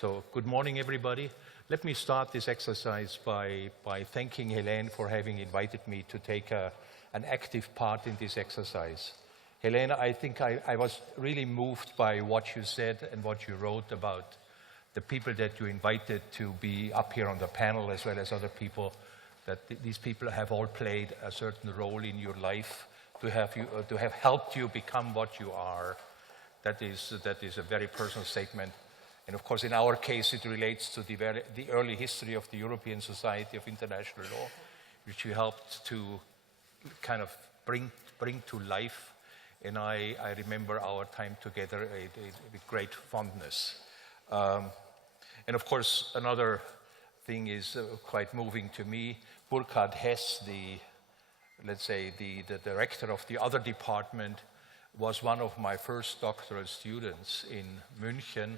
So good morning, everybody. Let me start this exercise by thanking Helene for having invited me to take an active part in this exercise. Helene, I think I was really moved by what you said and what you wrote about the people that you invited to be up here on the panel, as well as other people, that these people have all played a certain role in your life to have helped you become what you are. That is a very personal statement. And of course, in our case, it relates to the early history of the European Society of International Law, which you helped to kind of bring to life. And I remember our time together with great fondness. And of course, another thing is quite moving to me. Burkhard Hess, let's say the director of the other department, was one of my first doctoral students in München.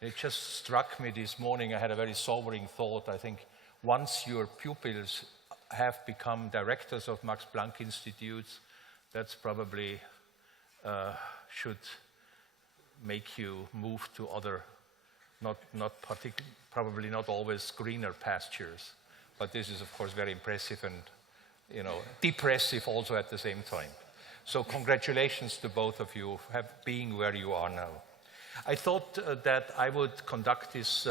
It just struck me this morning. I had a very sobering thought. I think once your pupils have become directors of Max Planck Institutes, that's probably should make you move to other, probably not always greener pastures. But this is, of course, very impressive and, depressive also at the same time. So congratulations to both of you for being where you are now. I thought that I would conduct this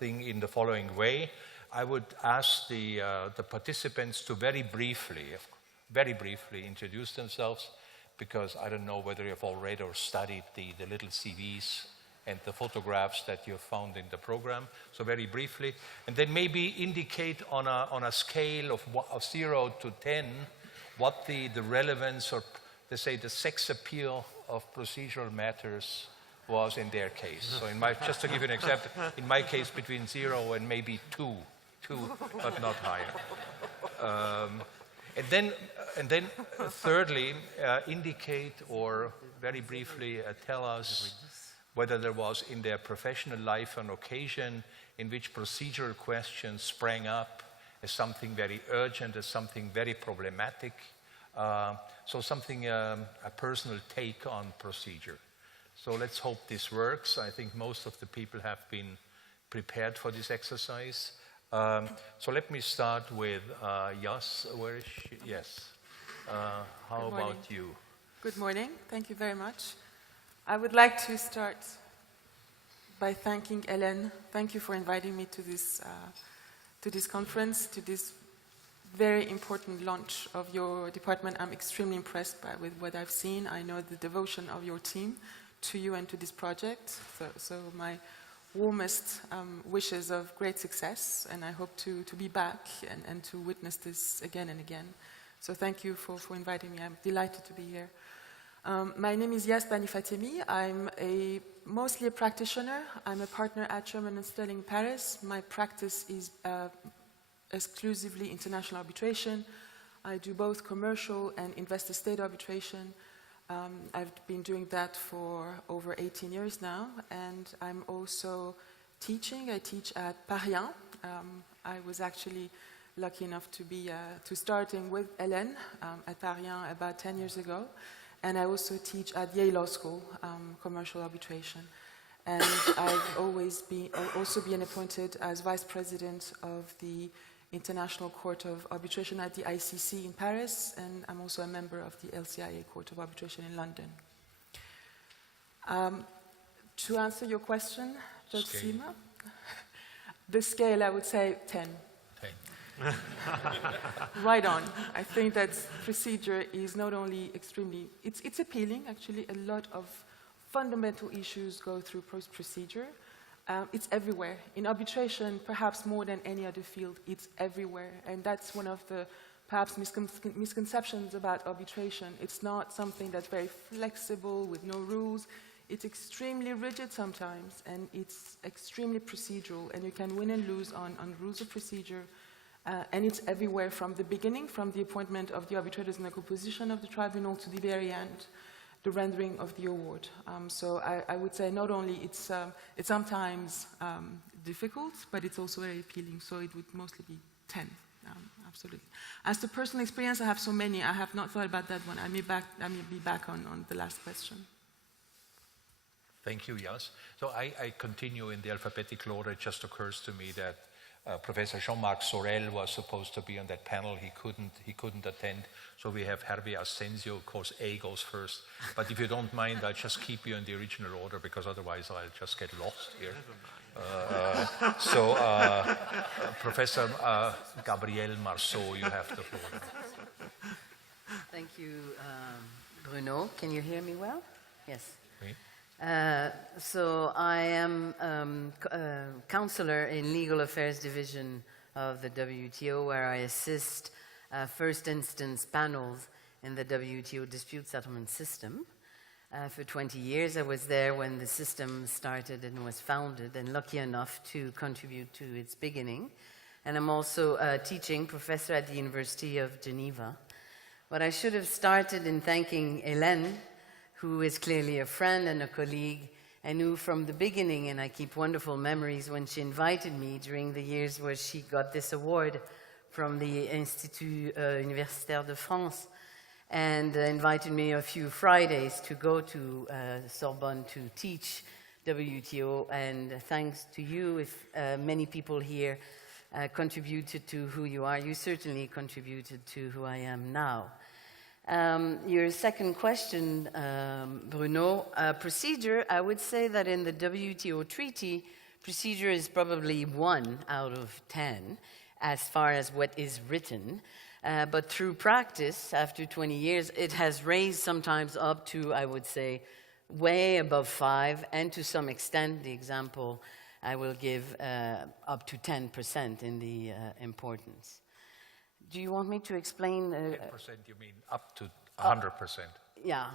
thing in the following way. I would ask the participants to very briefly introduce themselves, because I don't know whether you've already or studied the little CVs and the photographs that you've found in the program. So very briefly, and then maybe indicate on a scale of 0 to 10 what the relevance, or let's say the sex appeal of procedural matters was in their case. So just to give you an example, in my case between 0 and maybe 2, but not higher. And then thirdly, indicate or very briefly tell us whether there was in their professional life an occasion in which procedural questions sprang up as something very urgent, as something very problematic. So something, a personal take on procedure. So let's hope this works. I think most of the people have been prepared for this exercise. So let me start with Yas. Where is she? Yes. How about you? Good morning. Thank you very much. I would like to start by thanking Ellen. Thank you for inviting me to this conference, to this very important launch of your department. I'm extremely impressed with what I've seen. I know the devotion of your team to you and to this project. So my warmest wishes of great success, and I hope to be back and to witness this again and again. So thank you for inviting me. I'm delighted to be here. My name is Yas Banifatemi. I'm mostly a practitioner. I'm a partner at Sherman & Sterling Paris. My practice is exclusively international arbitration. I do both commercial and investor-state arbitration. I've been doing that for over 18 years now, and I'm also teaching. I teach at Paris 1. I was actually lucky enough to starting with Hélène at Paris 1 about 10 years ago, and I also teach at Yale Law School, commercial arbitration. And I've also been appointed as vice president of the International Court of Arbitration at the ICC in Paris, and I'm also a member of the LCIA Court of Arbitration in London. To answer your question, Judge Simma, the scale, I would say 10. 10. Right on. I think that procedure is not only extremely, it's appealing, actually. A lot of fundamental issues go through procedure. It's everywhere. In arbitration, perhaps more than any other field, it's everywhere. And that's one of the perhaps misconceptions about arbitration. It's not something that's very flexible with no rules. It's extremely rigid sometimes, and it's extremely procedural, and you can win and lose on rules of procedure. And it's everywhere from the beginning, from the appointment of the arbitrators in the composition of the tribunal to the very end, the rendering of the award. So I would say not only it's sometimes difficult, but it's also very appealing. So it would mostly be 10, absolutely. As to personal experience, I have so many. I have not thought about that one. I may be back on the last question. Thank you, Yas. So I continue in the alphabetical order. It just occurs to me that Professor Jean-Marc Sorel was supposed to be on that panel. He couldn't attend. So we have Hervé Ascensio. Of course, A goes first. But if you don't mind, I'll just keep you in the original order because otherwise I'll just get lost here. Professor Gabrielle Marceau, you have the floor. Thank you, Bruno. Can you hear me well? Yes. Oui. So I am counselor in Legal Affairs Division of the WTO, where I assist first instance panels in the WTO dispute settlement system. For 20 years, I was there when the system started and was founded, and lucky enough to contribute to its beginning. And I'm also a teaching professor at the University of Geneva. But I should have started in thanking Hélène, who is clearly a friend and a colleague, and who from the beginning, and I keep wonderful memories when she invited me during the years where she got this award from the Institut Universitaire de France, and invited me a few Fridays to go to Sorbonne to teach WTO. And thanks to you, if many people here contributed to who you are, you certainly contributed to who I am now. Your second question, Bruno, procedure, I would say that in the WTO treaty, procedure is probably 1 out of 10 as far as what is written. But through practice, after 20 years, it has raised sometimes up to, I would say, way above 5, and to some extent, the example I will give, up to 10% in the importance. Do you want me to explain? 10%, you mean up to 100%? Yeah,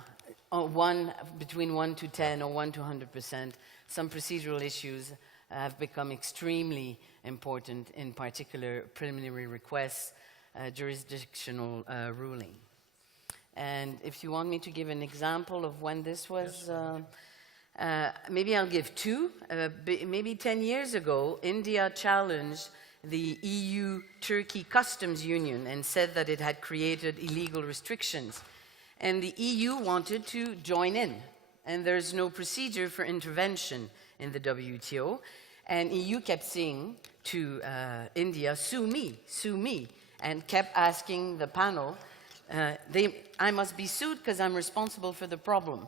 between 1 to 10 or 1 to 100%. Some procedural issues have become extremely important, in particular preliminary requests, jurisdictional ruling. And if you want me to give an example of when this was, maybe I'll give 2. Maybe 10 years ago, India challenged the EU-Turkey Customs Union and said that it had created illegal restrictions. And the EU wanted to join in. And there's no procedure for intervention in the WTO. And EU kept saying to India, sue me, and kept asking the panel, I must be sued because I'm responsible for the problem.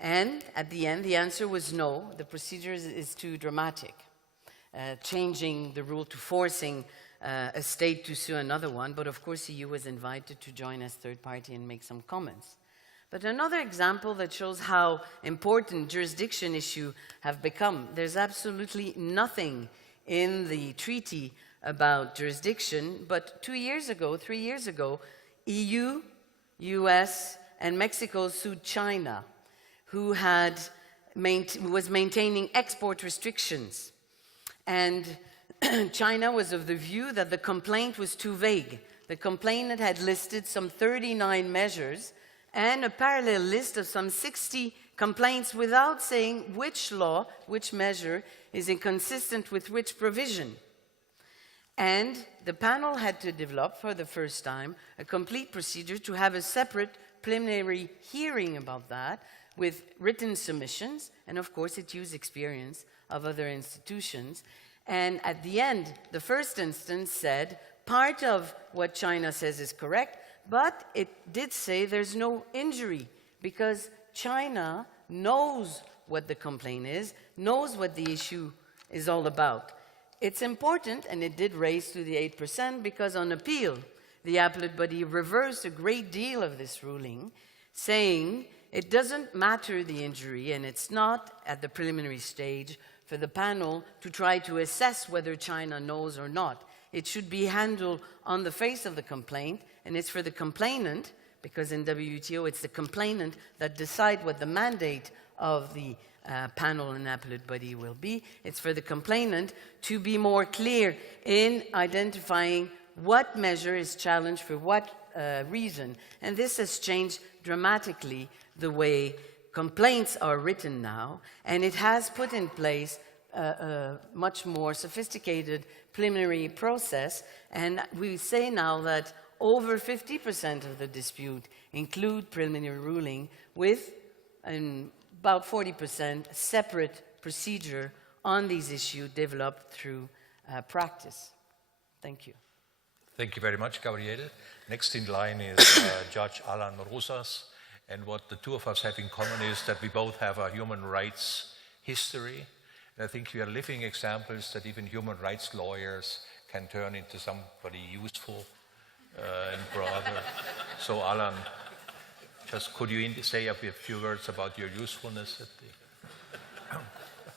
And at the end, the answer was no, the procedure is too dramatic. Changing the rule to forcing a state to sue another one, but of course EU was invited to join as third party and make some comments. But another example that shows how important jurisdiction issues have become, there's absolutely nothing in the treaty about jurisdiction, but 3 years ago, EU, US, and Mexico sued China, who was maintaining export restrictions. And China was of the view that the complaint was too vague. The complainant had listed some 39 measures and a parallel list of some 60 complaints without saying which law, which measure is inconsistent with which provision. And the panel had to develop, for the first time, a complete procedure to have a separate preliminary hearing about that with written submissions, and of course it used experience of other institutions. And at the end, the first instance said part of what China says is correct, but it did say there's no injury because China knows what the complaint is, knows what the issue is all about. It's important, and it did raise to the 8%, because on appeal, the appellate body reversed a great deal of this ruling, saying it doesn't matter the injury, and it's not at the preliminary stage for the panel to try to assess whether China knows or not. It should be handled on the face of the complaint, and it's for the complainant, because in WTO it's the complainant that decide what the mandate of the panel and appellate body will be. It's for the complainant to be more clear in identifying what measure is challenged for what reason. And this has changed dramatically the way complaints are written now, and it has put in place a much more sophisticated preliminary process. And we say now that over 50% of the dispute include preliminary ruling with about 40% separate procedure on these issues developed through practice. Thank you. Thank you very much, Gabrielle. Next in line is Judge Allan Rosas. And what the two of us have in common is that we both have a human rights history. And I think we are living examples that even human rights lawyers can turn into somebody useful and broader. So Allan, just could you say a few words about your usefulness at the...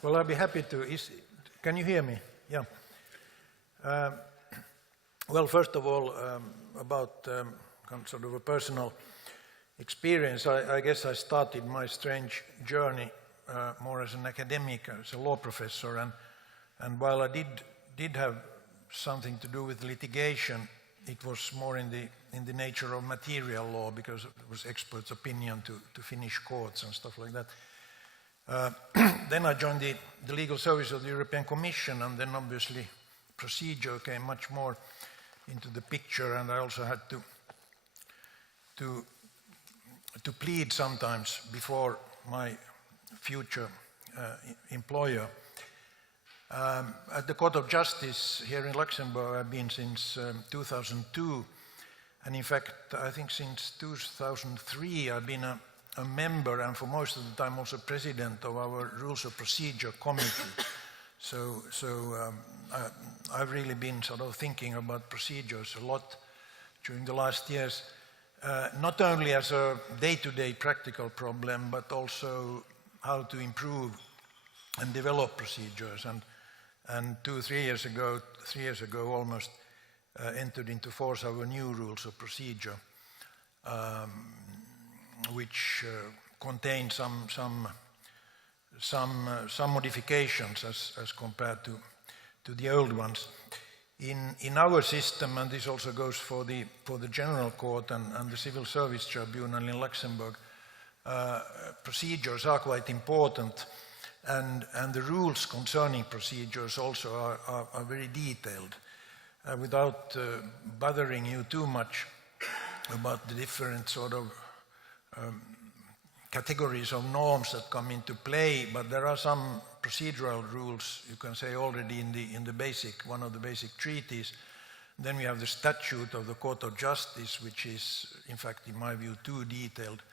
Well, I'll be happy to. Can you hear me? Yeah. Well, first of all, about sort of a personal experience, I guess I started my strange journey more as an academic, as a law professor, and while I did have something to do with litigation, it was more in the nature of material law, because it was experts' opinion to finish courts and stuff like that. Then I joined the legal service of the European Commission, and then obviously procedure came much more into the picture, and I also had to plead sometimes before my future employer. At the Court of Justice here in Luxembourg, I've been since 2002, and in fact, I think since 2003, I've been a member, and for most of the time also president of our Rules of Procedure Committee. So I've really been sort of thinking about procedures a lot during the last years, not only as a day-to-day practical problem, but also how to improve and develop procedures. And 3 years ago almost, entered into force our new Rules of Procedure, which contain some modifications as compared to the old ones. In our system, and this also goes for the General Court and the Civil Service Tribunal in Luxembourg, procedures are quite important, and the rules concerning procedures also are very detailed. Without bothering you too much about the different sort of categories of norms that come into play, but there are some procedural rules, you can say, already in the basic, one of the basic treaties. Then we have the statute of the Court of Justice, which is, in fact, in my view, too detailed,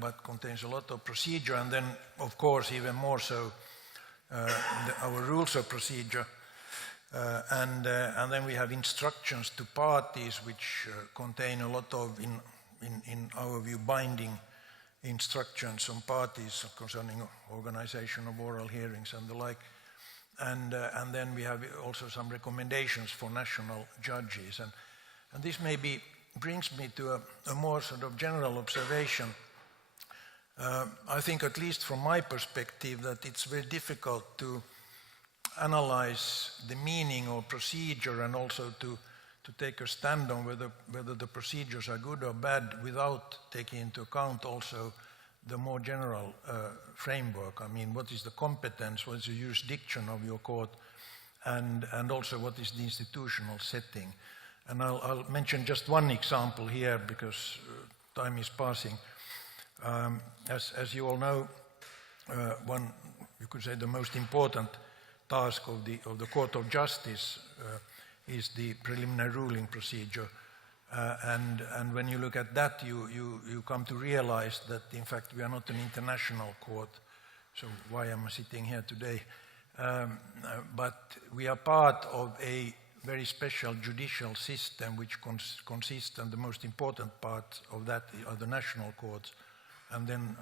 but contains a lot of procedure. And then, of course, even more so, our rules of procedure. And then we have instructions to parties, which contain a lot of, in our view, binding instructions on parties concerning organization of oral hearings and the like. And then we have also some recommendations for national judges. And this maybe brings me to a more sort of general observation. I think, at least from my perspective, that it's very difficult to analyze the meaning of procedure and also to take a stand on whether the procedures are good or bad without taking into account also the more general framework. I mean, what is the competence, what is the jurisdiction of your court, and also what is the institutional setting. And I'll mention just one example here because time is passing. As you all know, one, you could say, the most important task of the Court of Justice is the preliminary ruling procedure. And when you look at that, you come to realize that, in fact, we are not an international court. So why am I sitting here today? But we are part of a very special judicial system which consists, and the most important part of that are the national courts. And then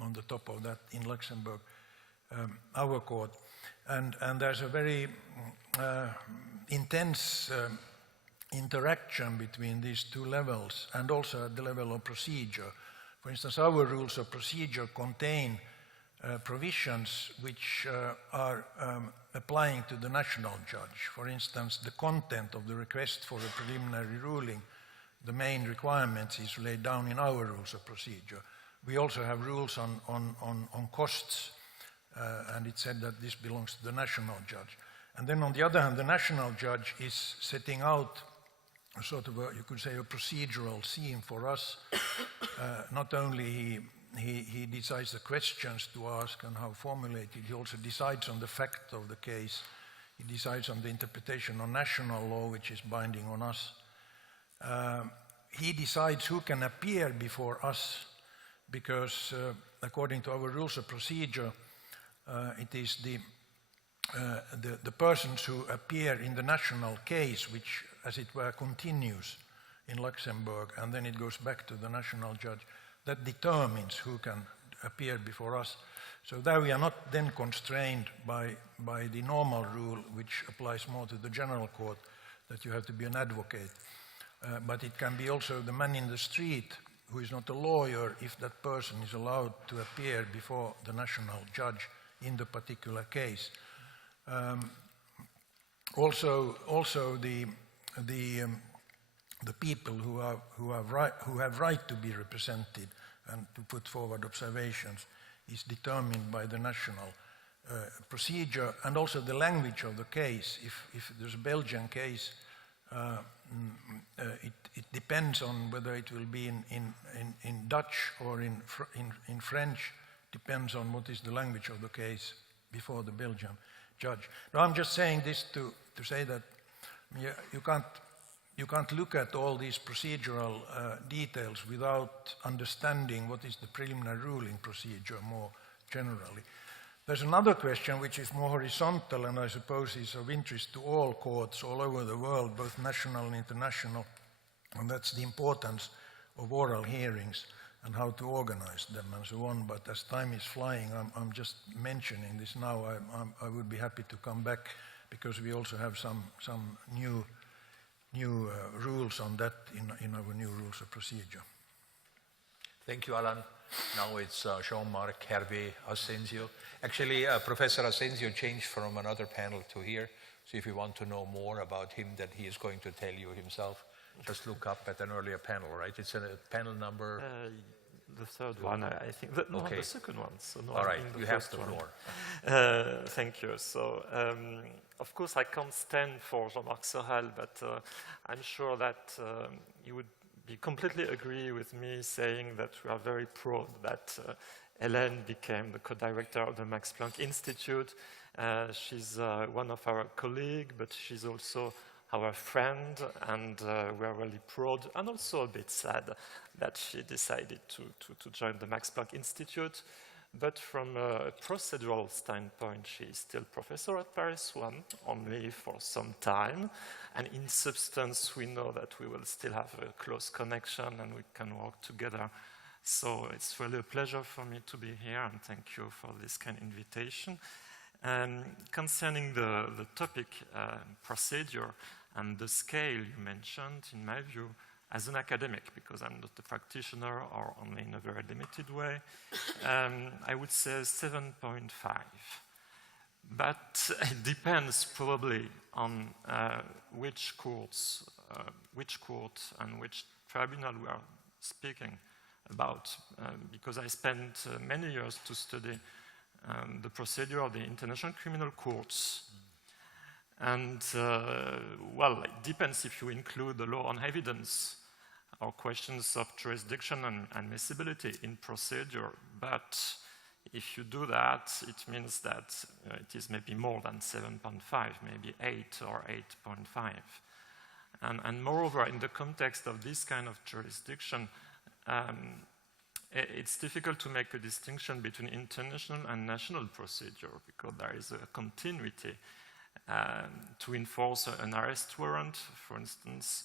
on the top of that, in Luxembourg, our court. And there's a very intense interaction between these two levels, and also at the level of procedure. For instance, our rules of procedure contain provisions which are applying to the national judge. For instance, the content of the request for a preliminary ruling, the main requirements is laid down in our rules of procedure. We also have rules on costs, and it's said that this belongs to the national judge. And then on the other hand, the national judge is setting out a sort of, you could say, a procedural scene for us. Not only he decides the questions to ask and how formulated. He also decides on the fact of the case. He decides on the interpretation of national law, which is binding on us. He decides who can appear before us, because according to our rules of procedure, it is the persons who appear in the national case, which, as it were, continues in Luxembourg, and then it goes back to the national judge, that determines who can appear before us. So there we are not then constrained by the normal rule, which applies more to the general court, that you have to be an advocate. But it can be also the man in the street who is not a lawyer, if that person is allowed to appear before the national judge in the particular case. Also the people who have right to be represented and to put forward observations is determined by the national procedure, and also the language of the case. If there's a Belgian case, it depends on whether it will be in Dutch or in French. Depends on what is the language of the case before the Belgian judge. Now, I'm just saying this to say that you can't look at all these procedural details without understanding what is the preliminary ruling procedure more generally. There's another question which is more horizontal, and I suppose is of interest to all courts all over the world, both national and international, and that's the importance of oral hearings and how to organize them and so on. But as time is flying, I'm just mentioning this now. I would be happy to come back, because we also have some new rules on that in our new rules of procedure. Thank you, Allan. Now it's Jean-Marc, Hervé, Ascensio. Actually, Professor Ascensio changed from another panel to here. So if you want to know more about him, that he is going to tell you himself, just look up at an earlier panel, right? It's a panel number... the third one, I think. No, okay. The second one. So no, all right, you have the floor. Thank you. So, of course, I can't stand for Jean-Marc Sorel, but I'm sure that you would be completely agree with me saying that we are very proud that Hélène became the co-director of the Max Planck Institute. She's one of our colleagues, but she's also our friend, and we are really proud and also a bit sad that she decided to join the Max Planck Institute. But from a procedural standpoint, she is still professor at Paris 1, only for some time. And in substance, we know that we will still have a close connection and we can work together. So it's really a pleasure for me to be here, and thank you for this kind of invitation. Concerning the topic, procedure, and the scale you mentioned, in my view, as an academic, because I'm not a practitioner or only in a very limited way, I would say 7.5. But it depends probably on which court and which tribunal we are speaking about, because I spent many years to study the procedure of the international criminal courts. And, well, it depends if you include the law on evidence or questions of jurisdiction and admissibility in procedure. But if you do that, it means that it is maybe more than 7.5, maybe 8 or 8.5. And moreover, in the context of this kind of jurisdiction, it's difficult to make a distinction between international and national procedure, because there is a continuity. To enforce an arrest warrant, for instance,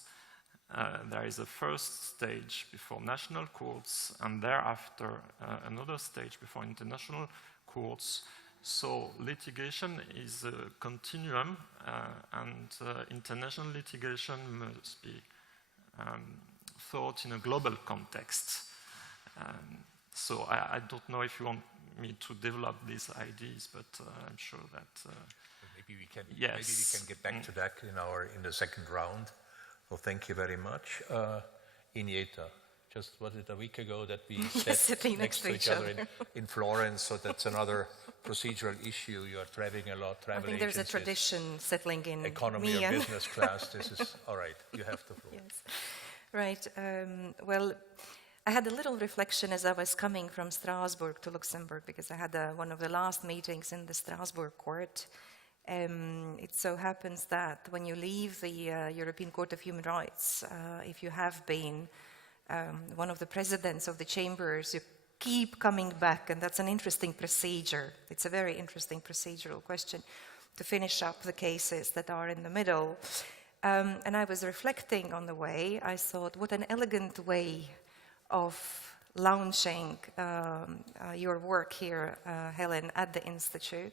there is a first stage before national courts, and thereafter another stage before international courts. So litigation is a continuum, and international litigation must be thought in a global context. So I don't know if you want me to develop these ideas, but I'm sure that... Maybe we can get back to that in the second round. Well, thank you very much. Ineta, just was it a week ago that we sat next to each other in Florence, so that's another procedural issue. You are traveling a lot, travel I think there's a agencies, tradition settling in economy me or business class. This is all right. You have the floor. Yes. Right. Well, I had a little reflection as I was coming from Strasbourg to Luxembourg, because I had one of the last meetings in the Strasbourg Court. It so happens that when you leave the European Court of Human Rights, if you have been one of the presidents of the chambers, you keep coming back, and that's an interesting procedure. It's a very interesting procedural question to finish up the cases that are in the middle. And I was reflecting on the way. I thought, what an elegant way of launching your work here, Helen, at the Institute.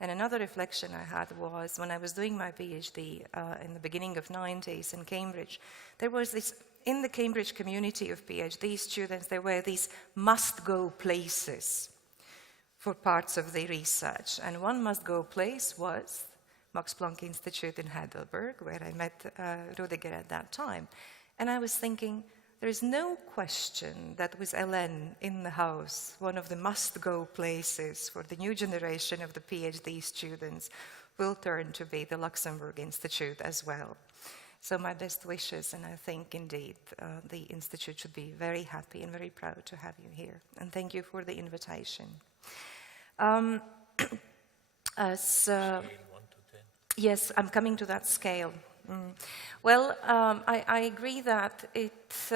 And another reflection I had was when I was doing my PhD in the beginning of 90s in Cambridge, there was this, in the Cambridge community of PhD students, there were these must-go places for parts of the research. And one must-go place was Max Planck Institute in Heidelberg, where I met Rüdiger at that time. And I was thinking, there is no question that with Allan in the house, one of the must-go places for the new generation of the PhD students will turn to be the Luxembourg Institute as well. So my best wishes, and I think indeed the Institute should be very happy and very proud to have you here. And thank you for the invitation. Yes, I'm coming to that scale. Well, I agree that it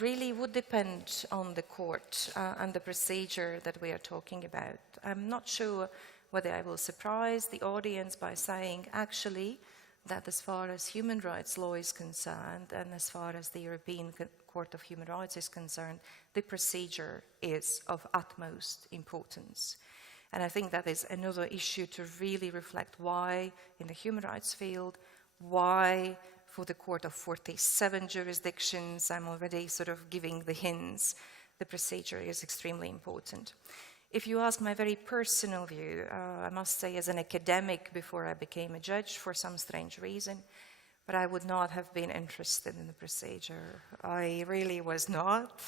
really would depend on the court and the procedure that we are talking about. I'm not sure whether I will surprise the audience by saying, actually, that as far as human rights law is concerned, and as far as the European Court of Human Rights is concerned, the procedure is of utmost importance. And I think that is another issue to really reflect why, in the human rights field, why for the court of 47 jurisdictions, I'm already sort of giving the hints, the procedure is extremely important. If you ask my very personal view, I must say as an academic before I became a judge for some strange reason, but I would not have been interested in the procedure. I really was not.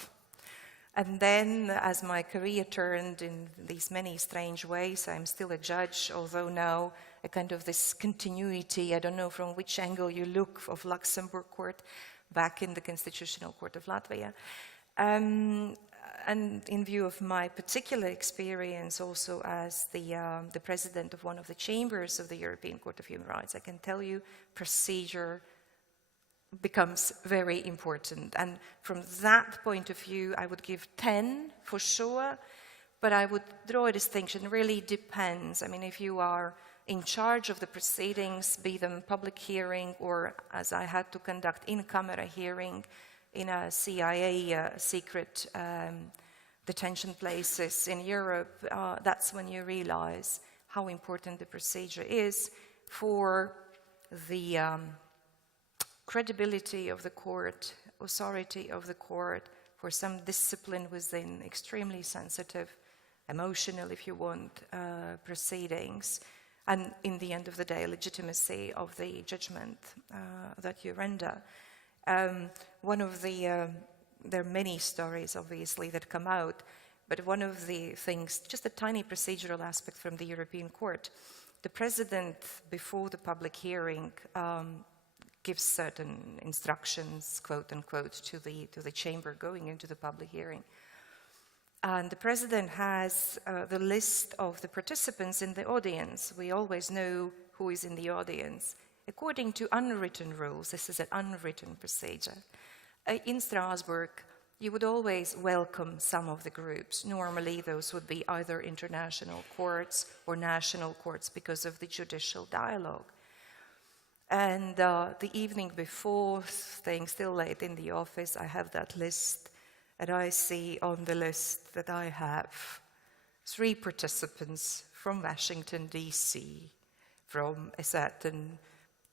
And then as my career turned in these many strange ways, I'm still a judge, although now a kind of this continuity, I don't know from which angle you look, of Luxembourg Court back in the Constitutional Court of Latvia. And in view of my particular experience also as the president of one of the chambers of the European Court of Human Rights, I can tell you procedure becomes very important. And from that point of view, I would give 10 for sure, but I would draw a distinction. It really depends. I mean, if you are in charge of the proceedings, be them public hearing or, as I had to conduct, in-camera hearing in a CIA secret detention places in Europe, that's when you realize how important the procedure is for the credibility of the court, authority of the court, for some discipline within extremely sensitive, emotional, if you want, proceedings, and in the end of the day, legitimacy of the judgment that you render. One of the, there are many stories, obviously, that come out, but one of the things, just a tiny procedural aspect from the European Court, the president, before the public hearing, gives certain instructions, quote unquote, to the chamber going into the public hearing. And the president has the list of the participants in the audience. We always know who is in the audience. According to unwritten rules, this is an unwritten procedure. In Strasbourg, you would always welcome some of the groups. Normally, those would be either international courts or national courts because of the judicial dialogue. And the evening before, staying still late in the office, I have that list, and I see on the list that I have 3 participants from Washington, D.C., from a certain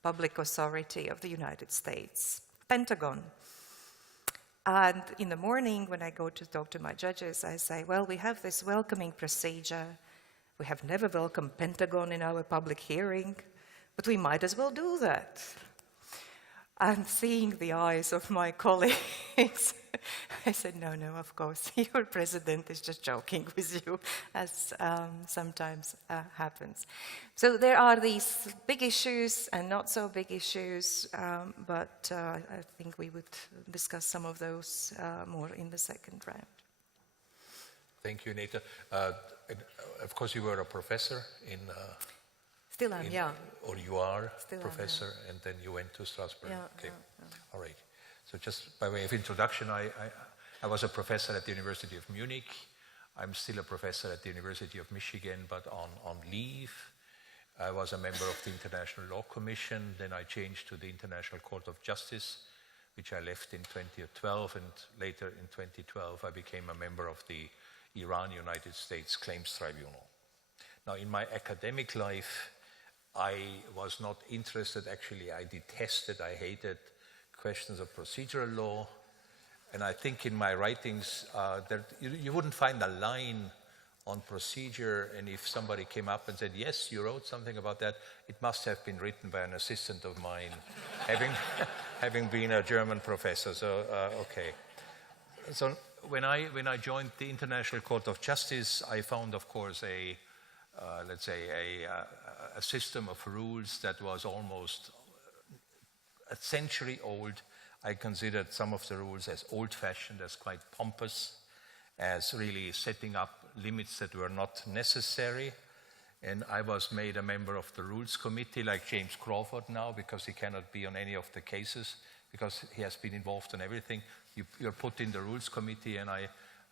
public authority of the United States, Pentagon. And in the morning, when I go to talk to my judges, I say, well, we have this welcoming procedure. We have never welcomed Pentagon in our public hearing, but we might as well do that. And seeing the eyes of my colleagues, I said, no, of course, your president is just joking with you, as sometimes happens. So there are these big issues and not so big issues, but I think we would discuss some of those more in the second round. Thank you, Ineta. Of course, you were a professor in... Still am, yeah. Or you are Still professor, and then you went to Strasbourg. Yeah, okay. yeah. All right. So just by way of introduction, I was a professor at the University of Munich. I'm still a professor at the University of Michigan, but on leave. I was a member of the International Law Commission. Then I changed to the International Court of Justice, which I left in 2012. And later in 2012, I became a member of the Iran-United States Claims Tribunal. Now, in my academic life, I was not interested, actually I detested, I hated questions of procedural law, and I think in my writings you wouldn't find a line on procedure, and if somebody came up and said, yes, you wrote something about that, it must have been written by an assistant of mine, having been a German professor, so okay. So when I joined the International Court of Justice, I found, of course, let's say, a system of rules that was almost a century old. I considered some of the rules as old-fashioned, as quite pompous, as really setting up limits that were not necessary. And I was made a member of the Rules Committee, like James Crawford now, because he cannot be on any of the cases, because he has been involved in everything. You're put in the Rules Committee, and I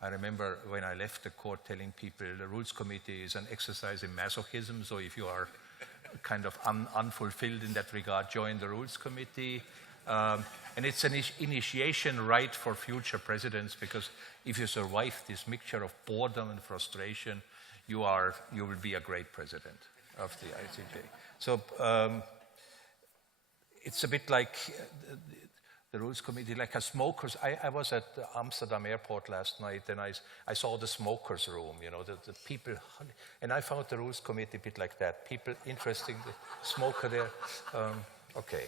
remember when I left the court telling people the Rules Committee is an exercise in masochism, so if you are kind of unfulfilled in that regard, join the Rules Committee. And it's an initiation right for future presidents, because if you survive this mixture of boredom and frustration, you will be a great president of the ICJ. So it's a bit like the Rules Committee, like a smokers. I was at the Amsterdam airport last night, and I saw the smokers room, you know, the people, and I found the Rules Committee a bit like that. People interesting, the smoker there. Okay,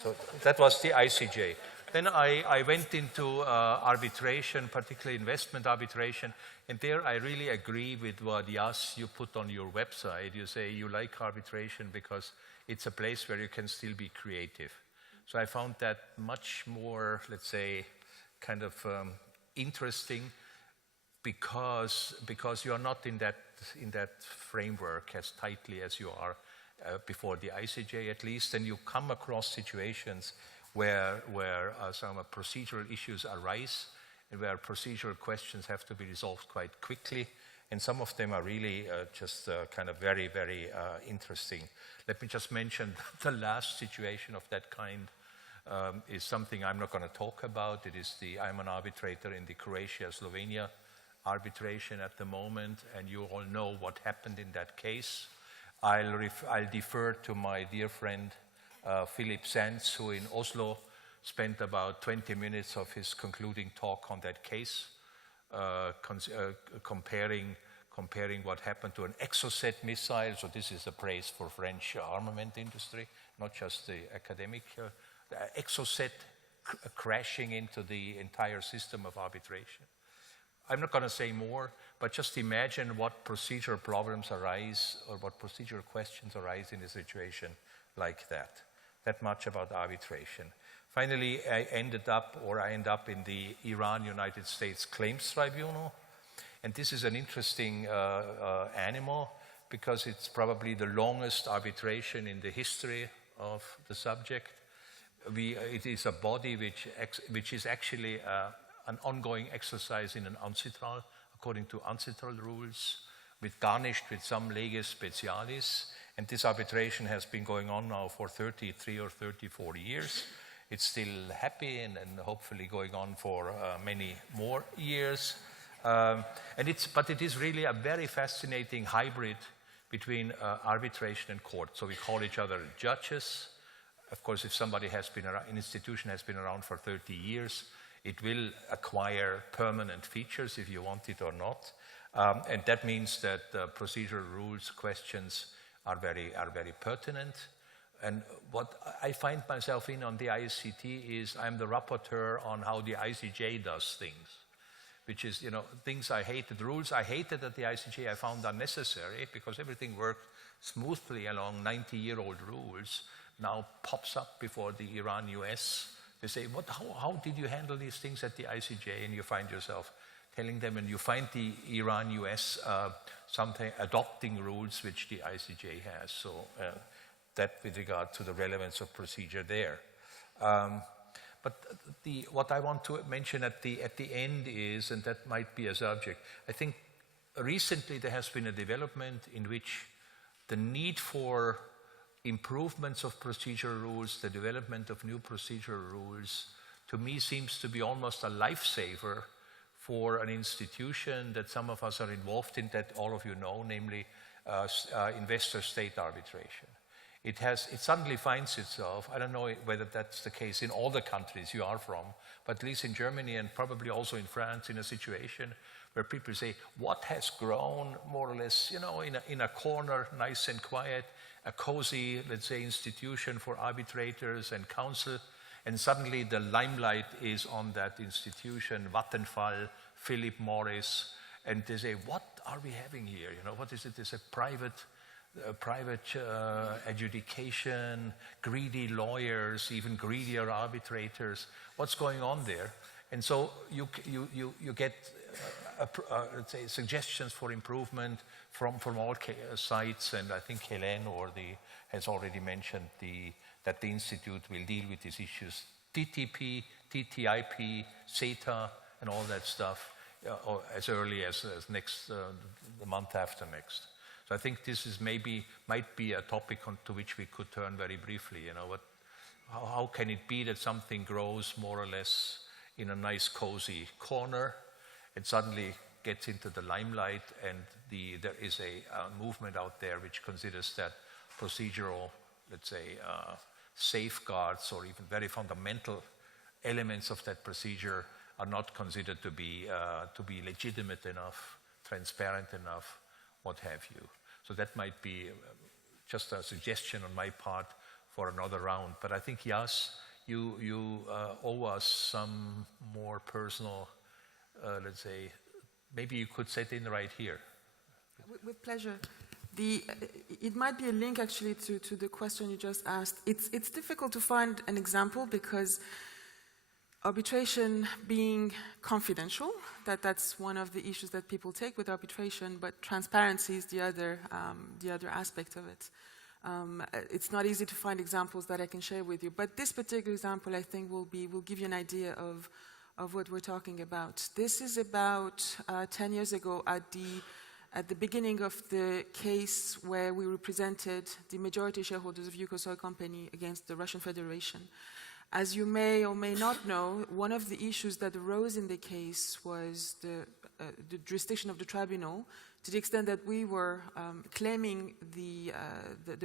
so that was the ICJ. Then I went into arbitration, particularly investment arbitration, and there I really agree with what Yas, you put on your website. You say you like arbitration because it's a place where you can still be creative. So I found that much more, let's say, kind of interesting because you are not in that framework as tightly as you are before the ICJ at least, and you come across situations where some procedural issues arise and where procedural questions have to be resolved quite quickly, and some of them are really just kind of very, very interesting. Let me just mention the last situation of that kind. Is something I'm not going to talk about. I'm an arbitrator in the Croatia-Slovenia arbitration at the moment, and you all know what happened in that case. I'll defer to my dear friend Philip Sands, who in Oslo spent about 20 minutes of his concluding talk on that case, comparing what happened to an Exocet missile. So this is a praise for French armament industry, not just the academic. Exocet crashing into the entire system of arbitration. I'm not going to say more, but just imagine what procedural problems arise or what procedural questions arise in a situation like that. That much about arbitration. Finally, I end up in the Iran-United States Claims Tribunal. And this is an interesting animal because it's probably the longest arbitration in the history of the subject. It is a body which is actually an ongoing exercise in an ancitral, according to ancitral rules, garnished with some leges specialis. And this arbitration has been going on now for 33 or 34 years. It's still happy and hopefully going on for many more years. But it is really a very fascinating hybrid between arbitration and court. So we call each other judges. Of course, if somebody has been around, an institution has been around for 30 years, it will acquire permanent features if you want it or not. And that means that procedural rules questions are very pertinent. And what I find myself in on the ICT is I'm the rapporteur on how the ICJ does things, which is, you know, things I hated, rules I hated at the ICJ I found unnecessary because everything worked smoothly along 90-year-old rules, now pops up before the Iran-US. They say, how did you handle these things at the ICJ? And you find yourself telling them, and you find the Iran-US sometimes adopting rules which the ICJ has. So that with regard to the relevance of procedure there. But what I want to mention at the end is, and that might be a subject, I think recently there has been a development in which the need for improvements of procedural rules, the development of new procedural rules, to me seems to be almost a lifesaver for an institution that some of us are involved in, that all of you know, namely investor-state arbitration. It suddenly finds itself, I don't know whether that's the case in all the countries you are from, but at least in Germany and probably also in France, in a situation where people say, what has grown more or less, you know, in a corner, nice and quiet, a cozy, let's say, institution for arbitrators and counsel, and suddenly the limelight is on that institution, Vattenfall, Philip Morris, and they say, what are we having here? You know, what is it? Is a private adjudication, greedy lawyers, even greedier arbitrators. What's going on there? And so you get, let's say, suggestions for improvement from all sides. And I think Hélène has already mentioned that the Institute will deal with these issues. TTP, TTIP, CETA, and all that stuff as early as the month after next. So I think this is might be a topic to which we could turn very briefly. You know, how can it be that something grows more or less in a nice, cozy corner, and suddenly gets into the limelight, and there is a movement out there which considers that procedural, let's say, safeguards or even very fundamental elements of that procedure are not considered to be legitimate enough, transparent enough, what have you. So that might be just a suggestion on my part for another round. But I think, Yas, you owe us some more personal, let's say, maybe you could set in right here. With pleasure. It might be a link actually to the question you just asked. It's difficult to find an example because arbitration being confidential, that's one of the issues that people take with arbitration, but transparency is the other aspect of it. It's not easy to find examples that I can share with you, but this particular example I think will give you an idea of what we're talking about. This is about 10 years ago at the beginning of the case where we represented the majority shareholders of Yukos Oil Company against the Russian Federation. As you may or may not know, one of the issues that arose in the case was the jurisdiction of the tribunal, to the extent that we were claiming the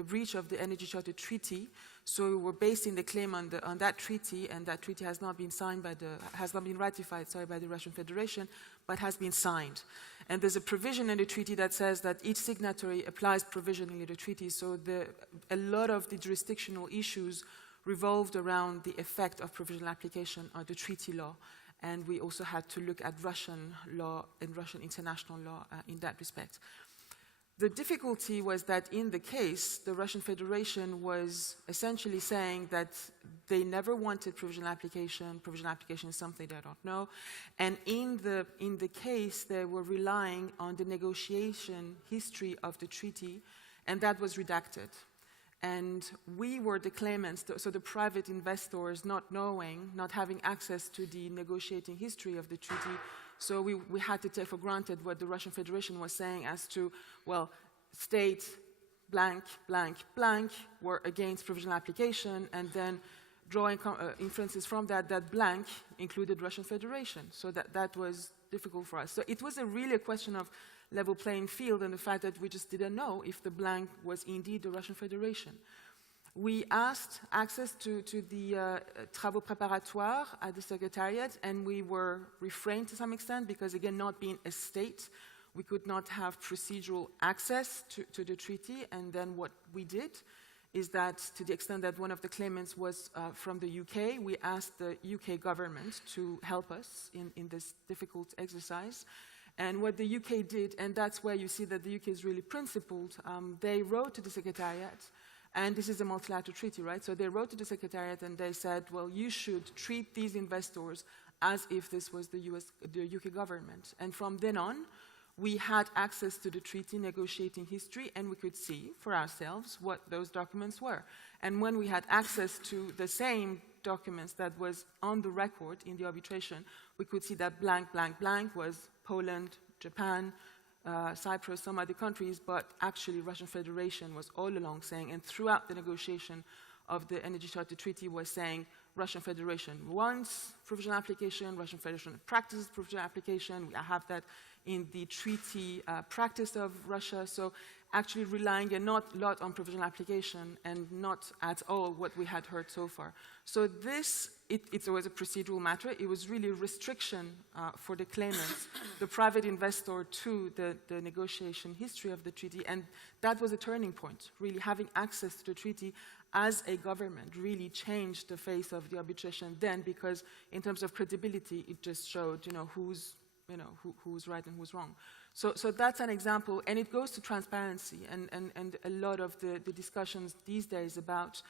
breach of the Energy Charter Treaty. So we were basing the claim on that treaty, and that treaty has not been ratified by the Russian Federation, but has been signed. And there's a provision in the treaty that says that each signatory applies provisionally the treaty. So a lot of the jurisdictional issues revolved around the effect of provisional application on the treaty law. And we also had to look at Russian law and Russian international law in that respect. The difficulty was that in the case, the Russian Federation was essentially saying that they never wanted provisional application. Provisional application is something they don't know. And in the case, they were relying on the negotiation history of the treaty, and that was redacted. And we were the claimants, so the private investors not having access to the negotiating history of the treaty, so we had to take for granted what the Russian Federation was saying as to, well, state blank, blank, blank were against provisional application, and then drawing inferences from that blank included Russian Federation. So that was difficult for us. So it was really a question of level playing field and the fact that we just didn't know if the blank was indeed the Russian Federation. We asked access to the travaux préparatoires at the Secretariat, and we were refrained to some extent because, again, not being a state, we could not have procedural access to the treaty. And then what we did is that to the extent that one of the claimants was from the UK, we asked the UK government to help us in this difficult exercise. And what the UK did, and that's where you see that the UK is really principled, they wrote to the Secretariat, and this is a multilateral treaty, right? So they wrote to the Secretariat and they said, well, you should treat these investors as if this was the UK government. And from then on, we had access to the treaty negotiating history, and we could see for ourselves what those documents were. And when we had access to the same documents that was on the record in the arbitration, we could see that blank, blank, blank was Poland, Japan, Cyprus, some other countries, but actually Russian Federation was all along saying, and throughout the negotiation of the Energy Charter Treaty was saying, Russian Federation wants provisional application, Russian Federation practices provisional application. I have that in the treaty practice of Russia, so actually relying a lot on provisional application and not at all what we had heard so far. So this, it was a procedural matter. It was really a restriction for the claimants, the private investor, to the negotiation history of the treaty, and that was a turning point. Really having access to the treaty as a government really changed the face of the arbitration then, because in terms of credibility, it just showed, who's right and who's wrong. So that's an example, and it goes to transparency, and a lot of the discussions these days about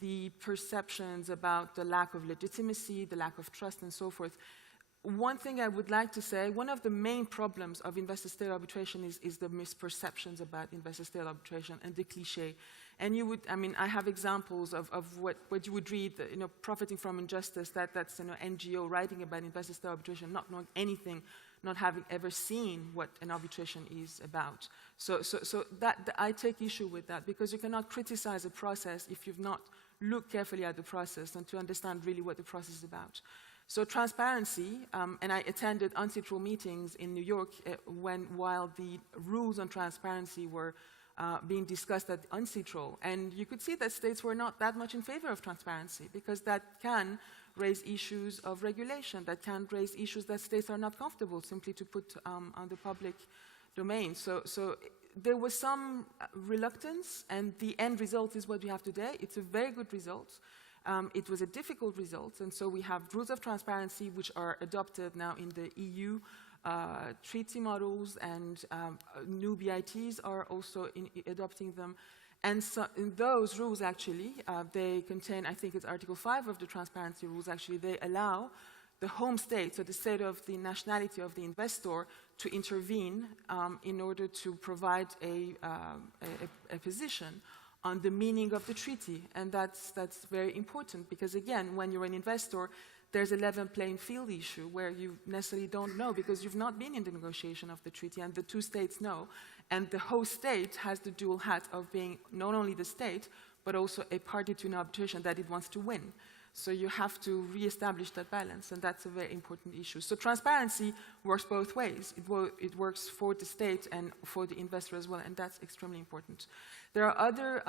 the perceptions about the lack of legitimacy, the lack of trust, and so forth. One thing I would like to say, one of the main problems of investor-state arbitration is the misperceptions about investor-state arbitration and the cliché. And you would, I have examples of what you would read, profiting from injustice, that's an NGO writing about investor-state arbitration, not knowing anything, not having ever seen what an arbitration is about. So that I take issue with that, because you cannot criticize a process if you've not looked carefully at the process and to understand really what the process is about. So transparency, and I attended UNCITRAL meetings in New York while the rules on transparency were being discussed at UNCITRAL, and you could see that states were not that much in favor of transparency, because that can raise issues of regulation, that can raise issues that states are not comfortable simply to put on the public domain. So there was some reluctance, and the end result is what we have today. It's a very good result. It was a difficult result, and so we have rules of transparency which are adopted now in the EU treaty models, and new BITs are also adopting them. And so in those rules, actually, they contain, I think it's Article 5 of the transparency rules, actually, they allow the home state, so the state of the nationality of the investor, to intervene in order to provide a position on the meaning of the treaty. And that's very important, because again, when you're an investor, there's a level playing field issue where you necessarily don't know, because you've not been in the negotiation of the treaty, and the two states know. And the host state has the dual hat of being not only the state, but also a party to an arbitration that it wants to win. So you have to reestablish that balance, and that's a very important issue. So transparency works both ways. It works for the state and for the investor as well, and that's extremely important. There are other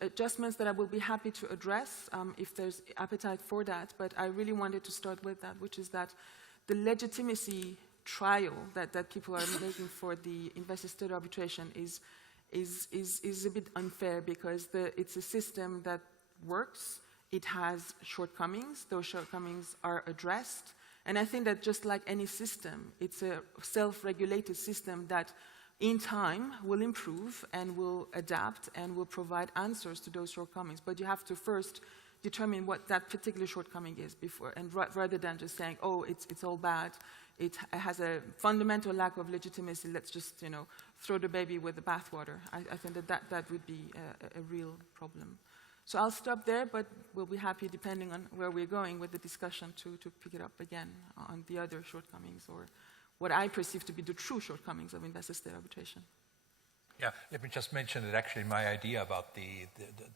adjustments that I will be happy to address if there's appetite for that, but I really wanted to start with that, which is that the legitimacy trial that people are making for the investor-state arbitration is a bit unfair, because it's a system that works. It has shortcomings. Those shortcomings are addressed. And I think that just like any system, it's a self-regulated system that in time will improve and will adapt and will provide answers to those shortcomings. But you have to first determine what that particular shortcoming is before, and rather than just saying, oh, it's all bad, it has a fundamental lack of legitimacy, let's just throw the baby with the bathwater. I think that would be a real problem. So I'll stop there, but we'll be happy, depending on where we're going with the discussion, to pick it up again on the other shortcomings, or what I perceive to be the true shortcomings of investor-state arbitration. Yeah, let me just mention that actually my idea about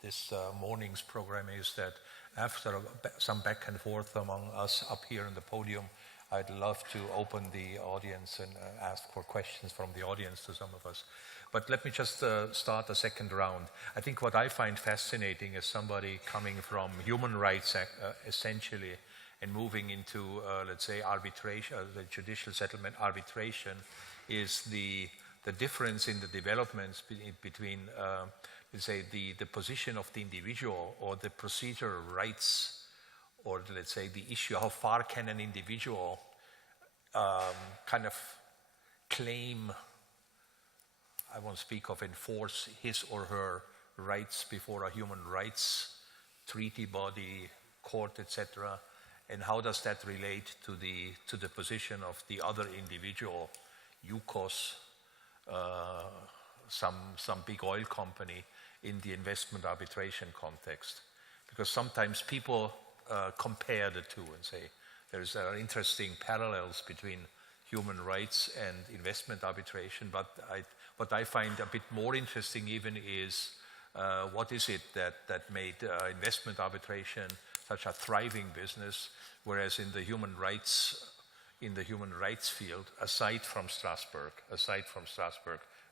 this morning's program is that after some back and forth among us up here on the podium, I'd love to open the audience and ask for questions from the audience to some of us. But let me just start a second round. I think what I find fascinating as somebody coming from human rights, essentially, and moving into, let's say, arbitration, the judicial settlement arbitration, is the difference in the developments between, let's say, the position of the individual or the procedural rights, or let's say the issue, how far can an individual kind of claim, I won't speak of enforce his or her rights before a human rights treaty body, court, etc., and how does that relate to the position of the other individual, UCOS, some big oil company in the investment arbitration context? Because sometimes people compare the two and say there are interesting parallels between human rights and investment arbitration, but what I find a bit more interesting even is what is it that made investment arbitration such a thriving business, whereas in the human rights field, aside from Strasbourg,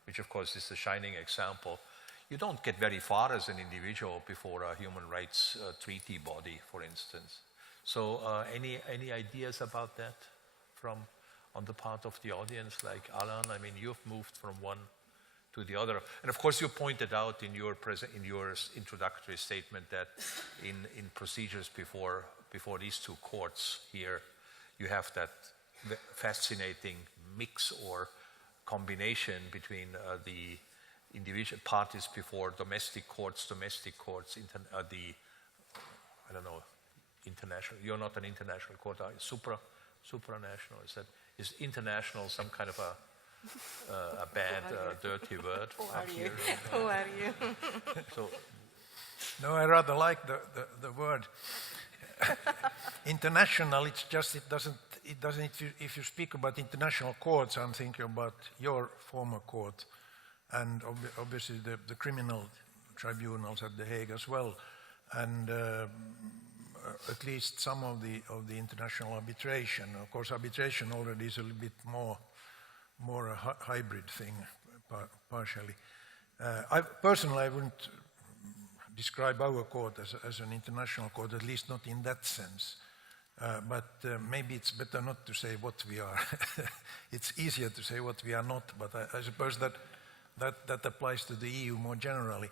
which of course is the shining example, you don't get very far as an individual before a human rights treaty body, for instance. So any ideas about that on the part of the audience, like Allan? I mean, you've moved from one to the other. And of course, you pointed out in your introductory statement that in procedures before these two courts here, you have that fascinating mix or combination between the individual parties before domestic courts, I don't know, international. You're not an international court, are you? Supranational. Is international some kind of a bad, dirty word? Who are you? So, no, I rather like the word. International, it doesn't, if you speak about international courts, I'm thinking about your former court, and obviously the criminal tribunals at The Hague as well, and at least some of the international arbitration. Of course, arbitration already is a little bit more a hybrid thing, partially. Personally, I wouldn't describe our court as an international court, at least not in that sense. But maybe it's better not to say what we are. It's easier to say what we are not, but I suppose that applies to the EU more generally.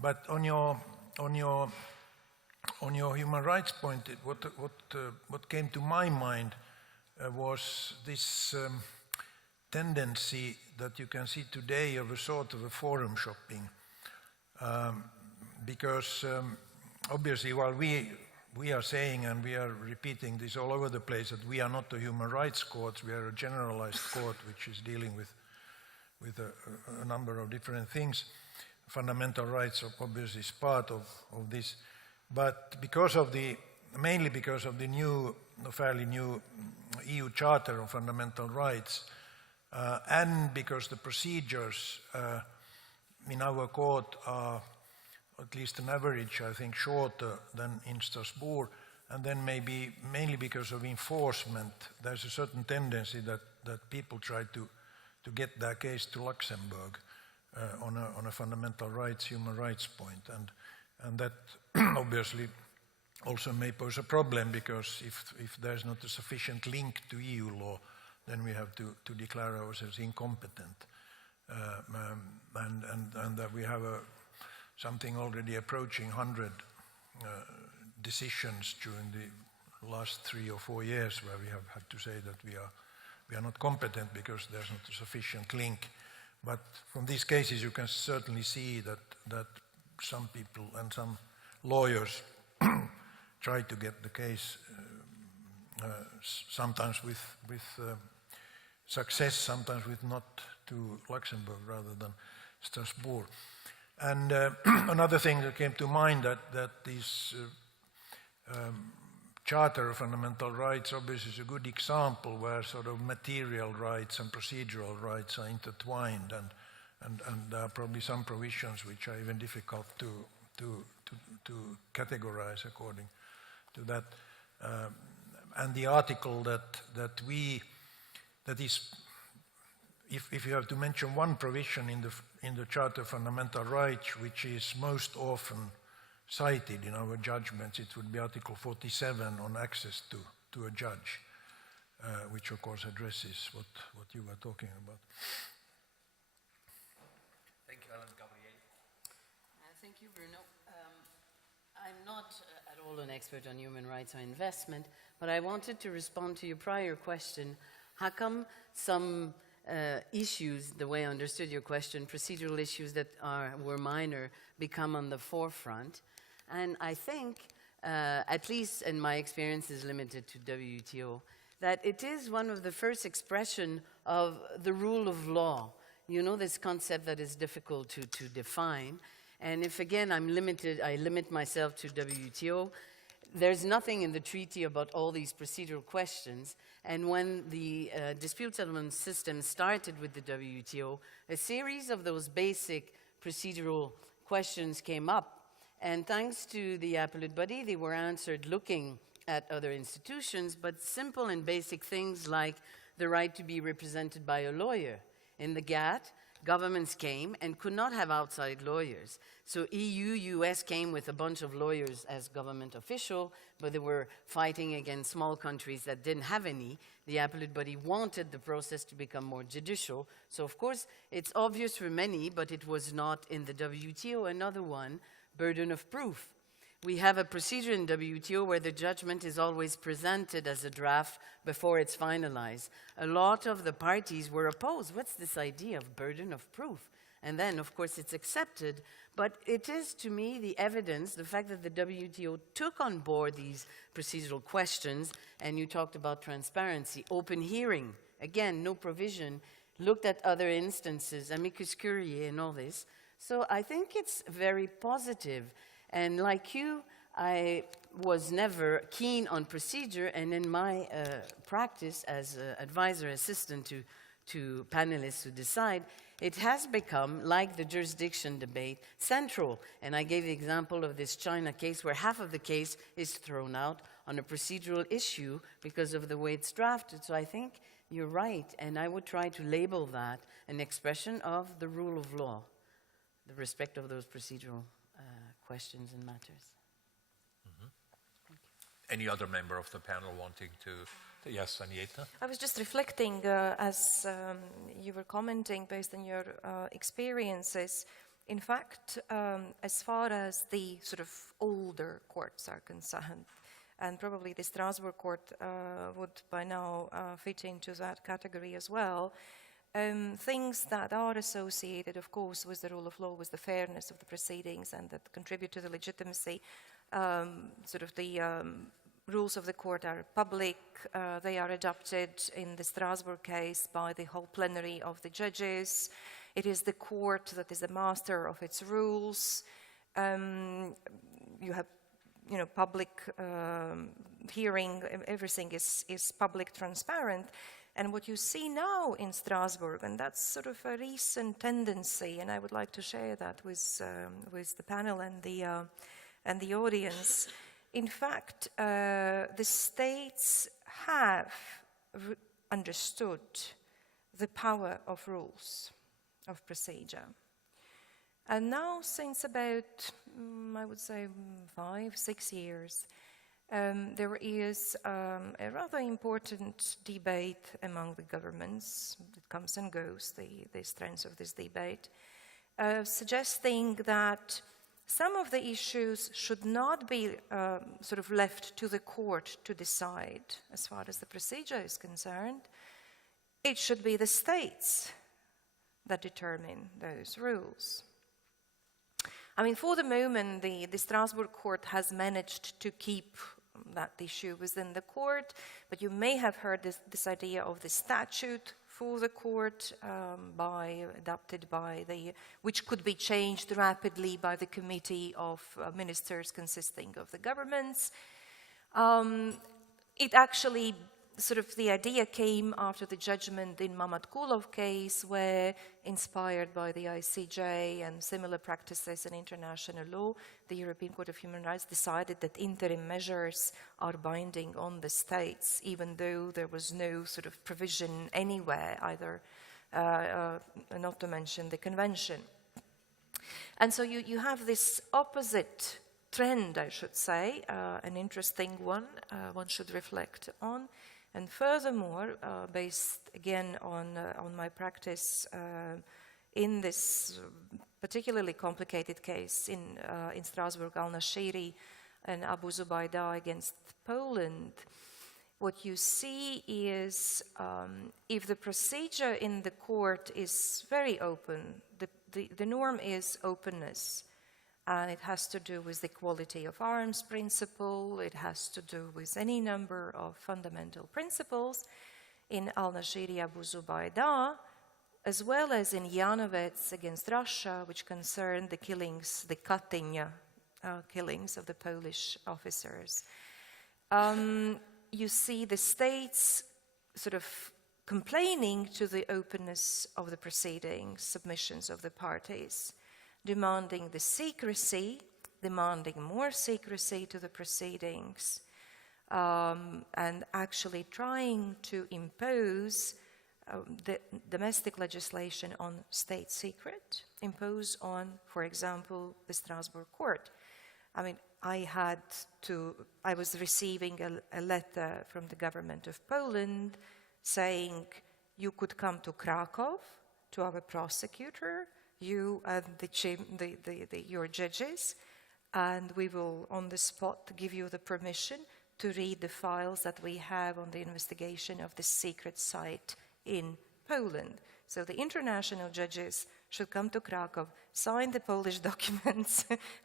But on your human rights point, what came to my mind was this tendency that you can see today of a sort of a forum shopping, because obviously while we are saying, and we are repeating this all over the place, that we are not a human rights court, we are a generalized court which is dealing with a number of different things. Fundamental rights obviously is part of this, but mainly because of the fairly new EU Charter of Fundamental Rights, and because the procedures in our court are, at least on average, I think, shorter than in Strasbourg, and then maybe mainly because of enforcement, there's a certain tendency that people try to get their case to Luxembourg on a fundamental rights, human rights point, and that obviously also may pose a problem, because if there's not a sufficient link to EU law, then we have to declare ourselves incompetent, and that we have something already approaching 100 decisions during the last 3 or 4 years where we have had to say that we are not competent because there's not a sufficient link. But from these cases you can certainly see that some people and some lawyers try to get the case sometimes with success, sometimes with not, to Luxembourg rather than Strasbourg. And another thing that came to mind, that this Charter of Fundamental Rights obviously is a good example where sort of material rights and procedural rights are intertwined, and there are probably some provisions which are even difficult to categorize according to that. And the article that is, if you have to mention one provision in the Charter of Fundamental Rights which is most often cited in our judgments, it would be Article 47 on access to a judge, which of course addresses what you were talking about. Thank you, Alan. Gabrielle. not at all an expert on human rights or investment, but I wanted to respond to your prior question. How come some issues, the way I understood your question, procedural issues that were minor, become on the forefront? And I think, at least in my experience is limited to WTO, that it is one of the first expression of the rule of law. You know, this concept that is difficult to define. And if, again, I limit myself to WTO, there's nothing in the treaty about all these procedural questions. And when the dispute settlement system started with the WTO, a series of those basic procedural questions came up. And thanks to the appellate body, they were answered looking at other institutions, but simple and basic things like the right to be represented by a lawyer. In the GATT, governments came and could not have outside lawyers. So EU, US came with a bunch of lawyers as government official, but they were fighting against small countries that didn't have any. The appellate body wanted the process to become more judicial. So of course, it's obvious for many, but it was not in the WTO. Another one, burden of proof. We have a procedure in WTO where the judgment is always presented as a draft before it's finalized. A lot of the parties were opposed. What's this idea of burden of proof? And then, of course, it's accepted. But it is, to me, the evidence, the fact that the WTO took on board these procedural questions, and you talked about transparency, open hearing, again, no provision, looked at other instances, amicus curiae and all this. So I think it's very positive. And like you, I was never keen on procedure, and in my practice as advisor assistant to panelists who decide, it has become, like the jurisdiction debate, central. And I gave the example of this China case where half of the case is thrown out on a procedural issue because of the way it's drafted. So I think you're right, and I would try to label that an expression of the rule of law, the respect of those procedural questions and matters. Any other member of the panel wanting to? Yes, Ineta? I was just reflecting as you were commenting based on your experiences. In fact, as far as the sort of older courts are concerned, and probably the Strasbourg Court would by now fit into that category as well, things that are associated, of course, with the rule of law, with the fairness of the proceedings and that contribute to the legitimacy, sort of the rules of the court are public. They are adopted in the Strasbourg case by the whole plenary of the judges. It is the court that is the master of its rules. You have, public hearing. Everything is public, transparent. And what you see now in Strasbourg, and that's sort of a recent tendency, and I would like to share that with the panel and the audience. In fact, the states have understood the power of rules of procedure. And now, since about, I would say, 5-6 years, there is a rather important debate among the governments. It comes and goes, the strength of this debate, suggesting that some of the issues should not be sort of left to the court to decide as far as the procedure is concerned. It should be the states that determine those rules. I mean, for the moment, the Strasbourg Court has managed to keep that issue within the court, but you may have heard this idea of the statute for the court adopted by which could be changed rapidly by the committee of ministers consisting of the governments. It actually, sort of the idea came after the judgment in Mamadkulov case, where, inspired by the ICJ and similar practices in international law, the European Court of Human Rights decided that interim measures are binding on the states, even though there was no sort of provision anywhere, either, not to mention the convention. And so you have this opposite trend, I should say, an interesting one should reflect on. And furthermore, based again on my practice in this particularly complicated case in Strasbourg, Al-Nashiri, and Abu Zubaydah against Poland, what you see is if the procedure in the court is very open, the norm is openness. And it has to do with the equality of arms principle. It has to do with any number of fundamental principles. In Al-Nashiri Abu Zubaydah, as well as in Janovec against Russia, which concerned the killings, the Katynia killings of the Polish officers. You see the states sort of complaining to the openness of the proceedings, submissions of the parties, demanding the secrecy, demanding more secrecy to the proceedings, and actually trying to impose the domestic legislation on state secret, impose on, for example, the Strasbourg Court. I mean, I was receiving a letter from the government of Poland saying, you could come to Krakow, to our prosecutor, you and your judges, and we will on the spot give you the permission to read the files that we have on the investigation of the secret site in Poland. So the international judges should come to Krakow, sign the Polish documents,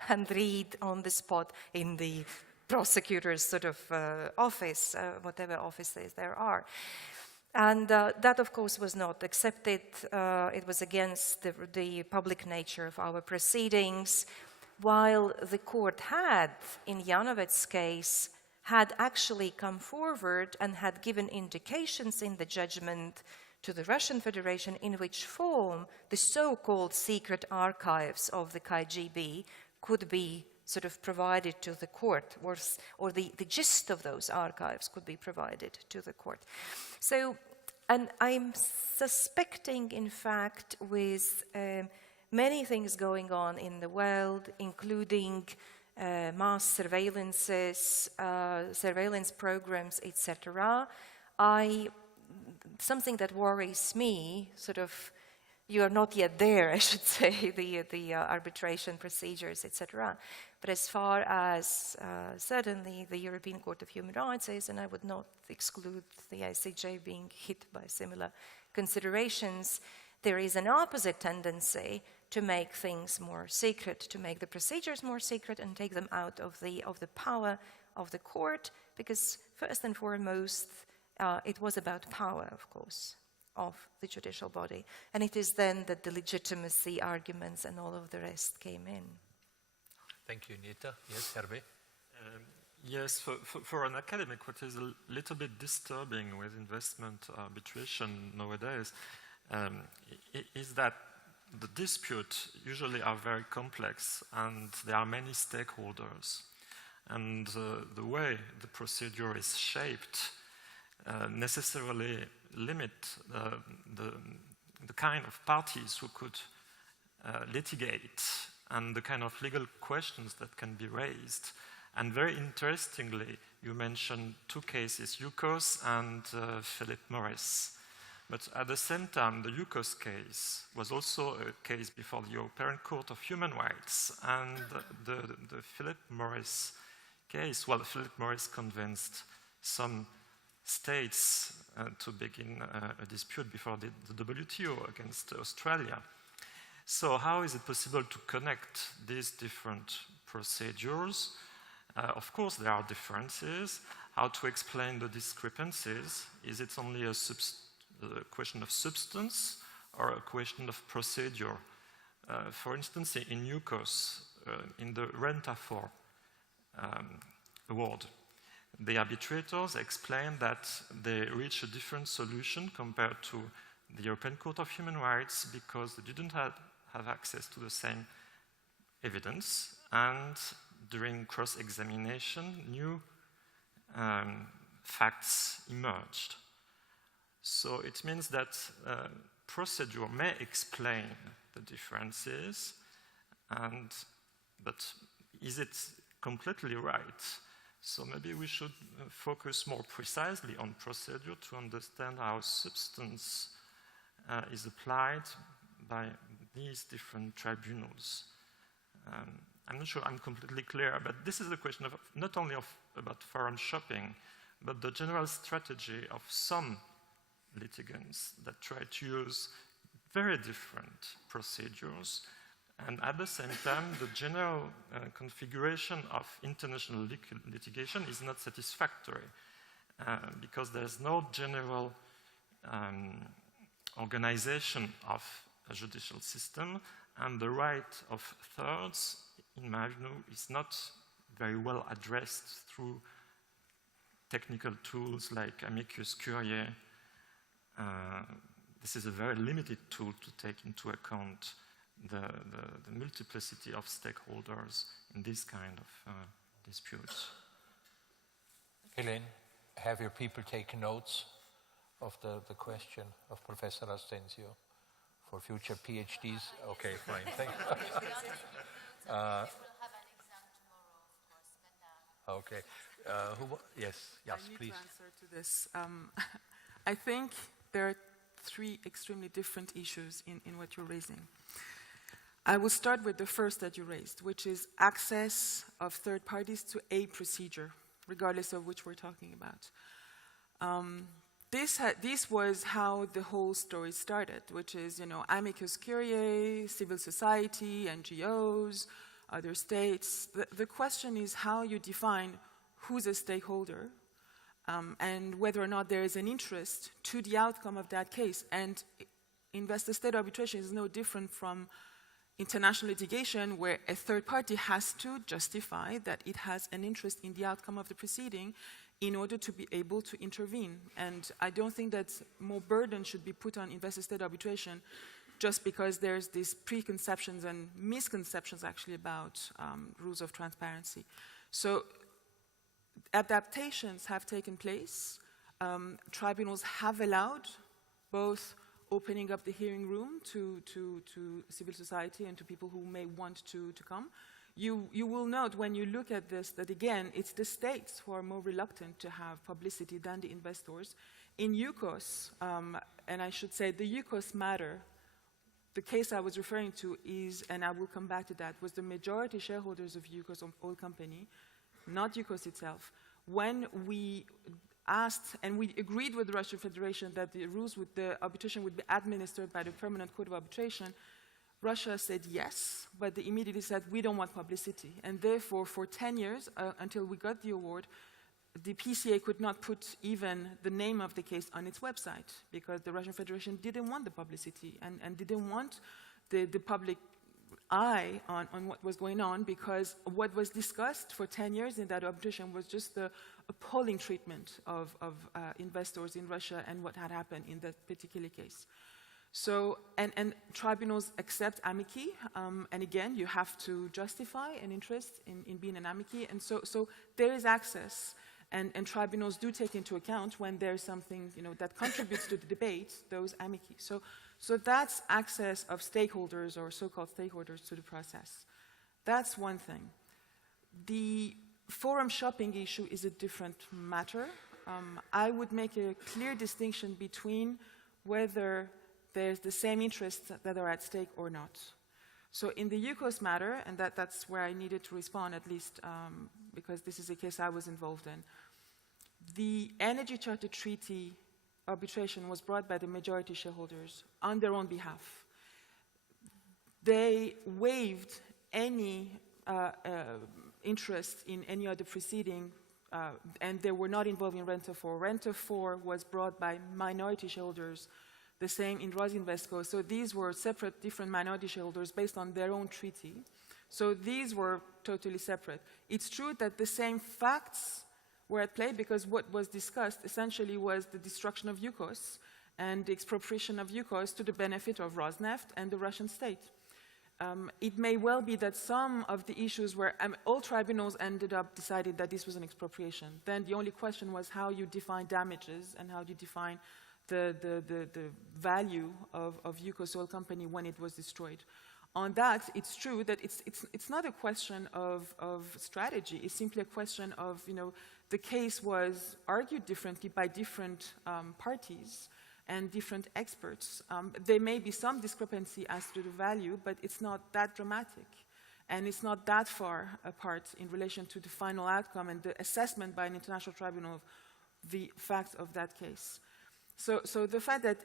and read on the spot in the prosecutor's sort of office, whatever offices there are. And that, of course, was not accepted. It was against the public nature of our proceedings, while the court had, in Janovec's case, had actually come forward and had given indications in the judgment to the Russian Federation in which form the so-called secret archives of the KGB could be sort of provided to the court, or the gist of those archives could be provided to the court. So, and I'm suspecting, in fact, with many things going on in the world, including mass surveillances, surveillance programs, etc., something that worries me, sort of, you are not yet there, I should say, the arbitration procedures, etc. But as far as certainly the European Court of Human Rights is, and I would not exclude the ICJ being hit by similar considerations, there is an opposite tendency to make things more secret, to make the procedures more secret and take them out of the power of the court, because first and foremost, it was about power, of course, of the judicial body. And it is then that the legitimacy arguments and all of the rest came in. Thank you, Ineta. Yes, Hervé? Yes, for an academic, what is a little bit disturbing with investment arbitration nowadays is that the disputes usually are very complex and there are many stakeholders. And the way the procedure is shaped necessarily limit the kind of parties who could litigate and the kind of legal questions that can be raised. And very interestingly, you mentioned two cases, Yukos and Philip Morris. But at the same time, the Yukos case was also a case before the European Court of Human Rights. And the Philip Morris case, well, Philip Morris convinced some states to begin a dispute before the WTO against Australia. So how is it possible to connect these different procedures? Of course, there are differences. How to explain the discrepancies? Is it only a question of substance or a question of procedure? For instance, in Yukos, in the Rentafor award, the arbitrators explained that they reached a different solution compared to the European Court of Human Rights because they didn't have access to the same evidence, and during cross-examination, new facts emerged. So it means that procedure may explain the differences, but is it completely right? So maybe we should focus more precisely on procedure to understand how substance is applied by these different tribunals. I'm not sure I'm completely clear, but this is a question of not only about forum shopping, but the general strategy of some litigants that try to use very different procedures, and at the same time, the general configuration of international litigation is not satisfactory because there's no general organization of a judicial system, and the right of thirds, in my view, is not very well addressed through technical tools like amicus curiae. This is a very limited tool to take into account the multiplicity of stakeholders in this kind of disputes. Hélène, have your people taken notes of the question of Professor Ascensio for future PhDs? Okay, fine, thank you. Okay, yes, I please. need to answer to this. I think there are three extremely different issues in what you're raising. I will start with the first that you raised, which is access of third parties to a procedure, regardless of which we're talking about. This was how the whole story started, which is, amicus curiae, civil society, NGOs, other states. The question is how you define who's a stakeholder and whether or not there is an interest to the outcome of that case. And investor-state arbitration is no different from international litigation, where a third party has to justify that it has an interest in the outcome of the proceeding in order to be able to intervene. And I don't think that more burden should be put on investor-state arbitration just because there's these preconceptions and misconceptions actually about rules of transparency. So adaptations have taken place. Tribunals have allowed both opening up the hearing room to civil society and to people who may want to come. You will note when you look at this that, again, it's the states who are more reluctant to have publicity than the investors. In UCOS, and I should say the UCOS matter, the case I was referring to is, and I will come back to that, was the majority shareholders of UCOS oil company, not UCOS itself. When we asked, and we agreed with the Russian Federation that the rules with the arbitration would be administered by the Permanent Court of Arbitration, Russia said yes, but they immediately said, we don't want publicity. And therefore, for 10 years, until we got the award, the PCA could not put even the name of the case on its website because the Russian Federation didn't want the publicity and didn't want the public eye on what was going on, because what was discussed for 10 years in that arbitration was just the appalling treatment of investors in Russia and what had happened in that particular case. So, and tribunals accept amici, and again, you have to justify an interest in being an amici, and so there is access, and tribunals do take into account when there's something that contributes to the debate, those amici. So that's access of stakeholders or so-called stakeholders to the process. That's one thing. The forum shopping issue is a different matter. I would make a clear distinction between whether there's the same interests that are at stake or not. So in the UCOS matter, and that's where I needed to respond, at least because this is a case I was involved in, the Energy Charter Treaty arbitration was brought by the majority shareholders on their own behalf. They waived any interest in any other proceeding, and they were not involved in Renter 4. Renter 4 was brought by minority shareholders, the same in Rosinvestco. So these were separate, different minority shareholders based on their own treaty. So these were totally separate. It's true that the same facts were at play, because what was discussed essentially was the destruction of UCOS and the expropriation of UCOS to the benefit of Rosneft and the Russian state. It may well be that some of the issues where all tribunals ended up deciding that this was an expropriation. Then the only question was how you define damages and how you define the value of UCOS oil company when it was destroyed. On that, it's true that it's not a question of strategy. It's simply a question of, the case was argued differently by different parties and different experts. There may be some discrepancy as to the value, but it's not that dramatic. And it's not that far apart in relation to the final outcome and the assessment by an international tribunal of the facts of that case. So the fact that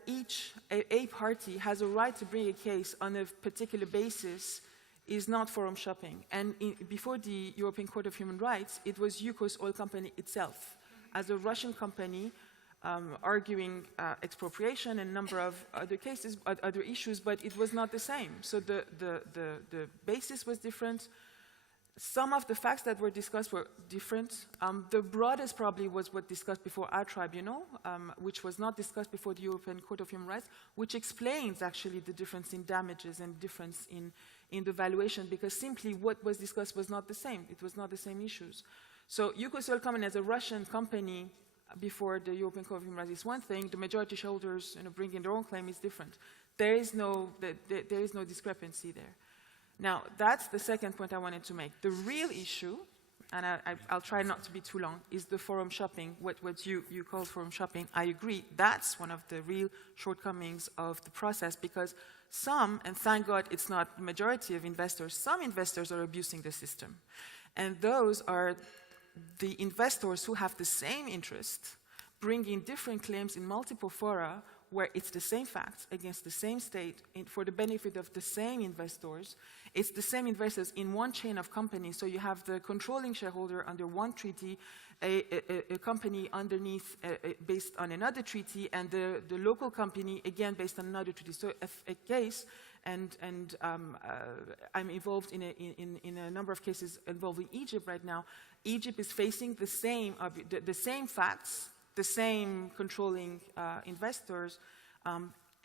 a party has a right to bring a case on a particular basis is not forum shopping. And before the European Court of Human Rights, it was Yukos Oil Company itself, as a Russian company arguing expropriation and a number of other cases, other issues, but it was not the same. So the basis was different. Some of the facts that were discussed were different. The broadest probably was what discussed before our tribunal, which was not discussed before the European Court of Human Rights, which explains actually the difference in damages and difference in the valuation, because simply what was discussed was not the same. It was not the same issues. So Yukos Oil Company as a Russian company before the European Court of Human Rights is one thing. The majority shareholders bringing their own claim is different. There is no discrepancy there. Now, that's the second point I wanted to make. The real issue, and I'll try not to be too long, is the forum shopping, what you call forum shopping. I agree, that's one of the real shortcomings of the process, because some, and thank God it's not the majority of investors, some investors are abusing the system. And those are the investors who have the same interest, bringing different claims in multiple fora, where it's the same facts against the same state for the benefit of the same investors. It's the same investors in one chain of companies. So you have the controlling shareholder under one treaty, a company underneath based on another treaty, and the local company, again, based on another treaty. So a case, and I'm involved in a number of cases involving Egypt right now. Egypt is facing the same facts, the same controlling investors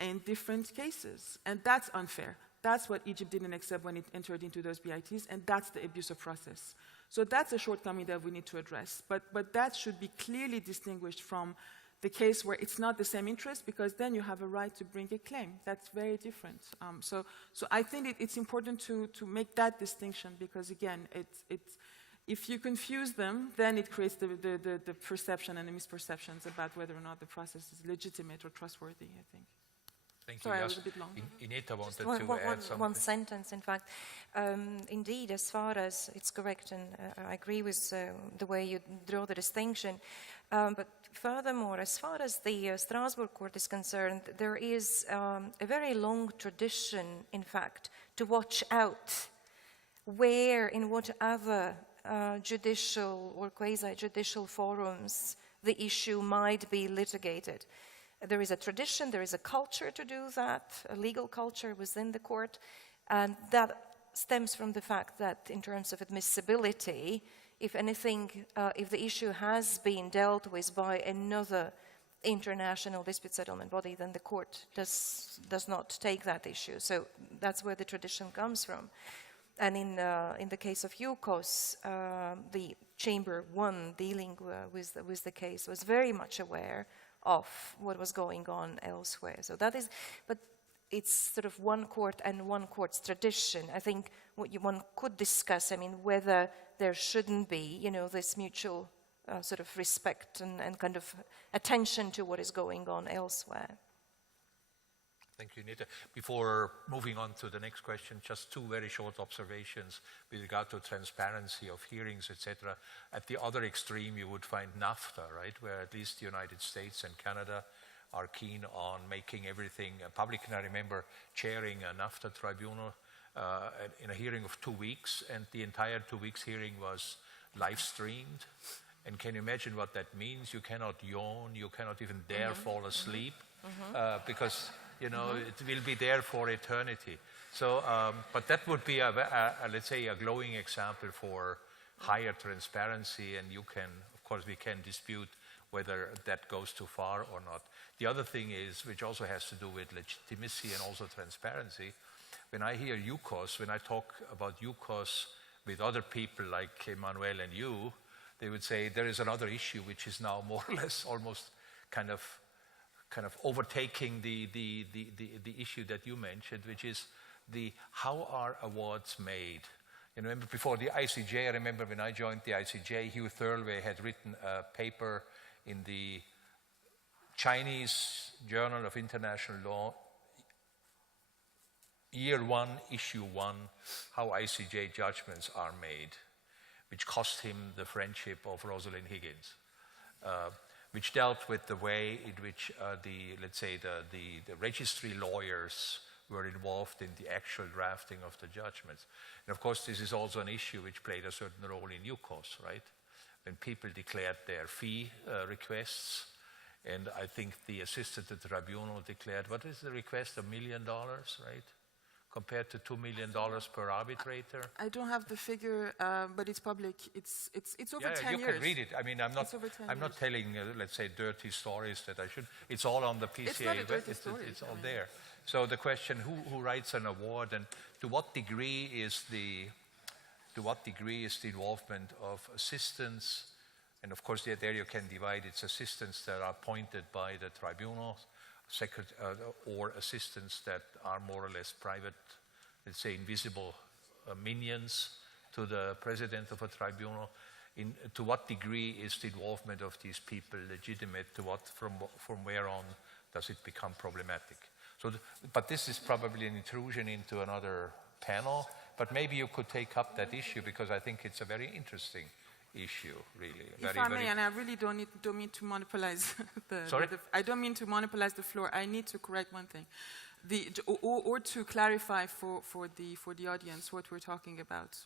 in different cases. And that's unfair. That's what Egypt didn't accept when it entered into those BITs, and that's the abuse of process. So that's a shortcoming that we need to address. But that should be clearly distinguished from the case where it's not the same interest, because then you have a right to bring a claim. That's very different. So I think it's important to make that distinction, because again, if you confuse them, then it creates the perception and the misperceptions about whether or not the process is legitimate or trustworthy, I think. Thank Sorry, you. I was a bit long. Ineta wanted to add something. One sentence, in fact. Indeed, as far as it's correct, and I agree with the way you draw the distinction. But furthermore, as far as the Strasbourg Court is concerned, there is a very long tradition, in fact, to watch out where, in what other judicial or quasi-judicial forums the issue might be litigated. There is a tradition, there is a culture to do that, a legal culture within the court, and that stems from the fact that in terms of admissibility, if anything, if the issue has been dealt with by another international dispute settlement body, then the court does not take that issue. So that's where the tradition comes from. And in the case of Yukos, the Chamber 1 dealing with the case was very much aware of what was going on elsewhere. So that is, but it's sort of one court and one court's tradition. I think what one could discuss, I mean, whether there shouldn't be, this mutual sort of respect and kind of attention to what is going on elsewhere. Thank you, Ineta. Before moving on to the next question, just two very short observations with regard to transparency of hearings, etc. At the other extreme, you would find NAFTA, right, where at least the United States and Canada are keen on making everything public. And I remember chairing a NAFTA tribunal in a hearing of 2 weeks, and the entire 2 weeks hearing was live streamed. And can you imagine what that means? You cannot yawn, you cannot even dare fall asleep, because it will be there for eternity. So, but that would be let's say, a glowing example for higher transparency, and of course, we can dispute whether that goes too far or not. The other thing is, which also has to do with legitimacy and also transparency, when I hear Yukos, when I talk about Yukos with other people like Emmanuel and you, they would say there is another issue which is now more or less almost kind of overtaking the issue that you mentioned, which is how are awards made? Remember before the ICJ, I remember when I joined the ICJ, Hugh Thirlway had written a paper in the Chinese Journal of International Law, year one, issue one, how ICJ judgments are made, which cost him the friendship of Rosalind Higgins, which dealt with the way in which the registry lawyers were involved in the actual drafting of the judgments. And of course, this is also an issue which played a certain role in UCOS, right? When people declared their fee requests, and I think the assistant at the tribunal declared, what is the request, $1 million, right? Compared to $2 million per arbitrator. I don't have the figure, but it's public. It's over 10 years. You can read it. I mean, I'm not telling, let's say, dirty stories that I should. It's all on the PCA. It's not a dirty story. It's all there. So the question: who writes an award, and to what degree is the involvement of assistants? And of course, there you can divide. It's assistants that are appointed by the tribunal, or assistants that are more or less private, let's say invisible minions to the president of a tribunal. To what degree is the involvement of these people legitimate? From where on does it become problematic? So, but this is probably an intrusion into another panel. But maybe you could take up that issue, because I think it's a very interesting issue, really. If I may, and I really don't mean to monopolize I don't mean to monopolize the floor. I need to correct one thing, or to clarify for the audience what we're talking about.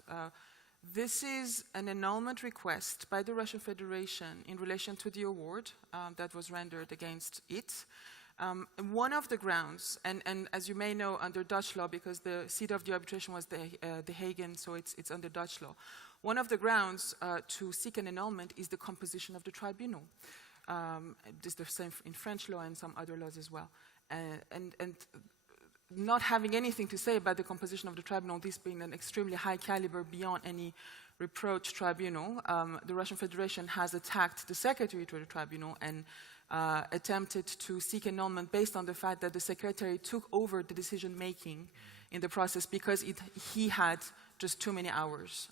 This is an annulment request by the Russian Federation in relation to the award that was rendered against it. One of the grounds, and as you may know, under Dutch law, because the seat of the arbitration was the Hague, so it's under Dutch law. One of the grounds to seek an annulment is the composition of the tribunal. It's the same in French law and some other laws as well. And not having anything to say about the composition of the tribunal, this being an extremely high caliber, beyond any reproach tribunal, the Russian Federation has attacked the secretary to the tribunal and attempted to seek annulment based on the fact that the secretary took over the decision-making in the process because he had just too many hours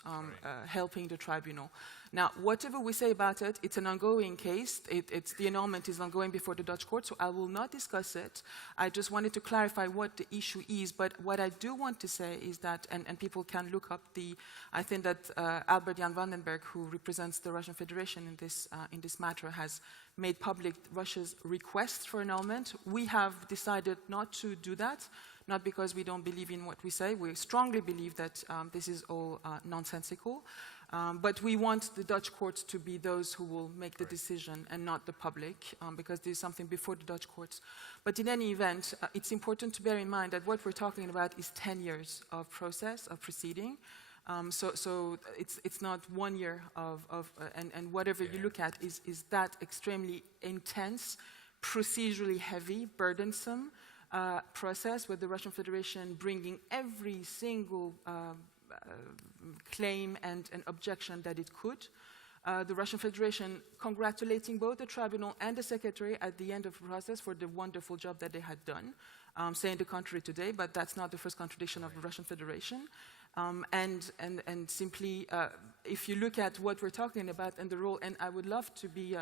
helping the tribunal. Now, whatever we say about it, it's an ongoing case. The annulment is ongoing before the Dutch court, so I will not discuss it. I just wanted to clarify what the issue is, but what I do want to say is that, and people can look up I think that Albert Jan Vandenberg, who represents the Russian Federation in this matter, has made public Russia's request for annulment. We have decided not to do that, not because we don't believe in what we say. We strongly believe that this is all nonsensical. But we want the Dutch courts to be those who will make the decision and not the public, because there's something before the Dutch courts. But in any event, it's important to bear in mind that what we're talking about is 10 years of process, of proceeding. So it's not 1 year and whatever you look at is that extremely intense, procedurally heavy, burdensome process with the Russian Federation bringing every single claim and an objection that it could. The Russian Federation congratulating both the tribunal and the secretary at the end of the process for the wonderful job that they had done, saying the contrary today, but that's not the first contradiction of the Russian Federation. And simply, if you look at what we're talking about and the role, and I would love to be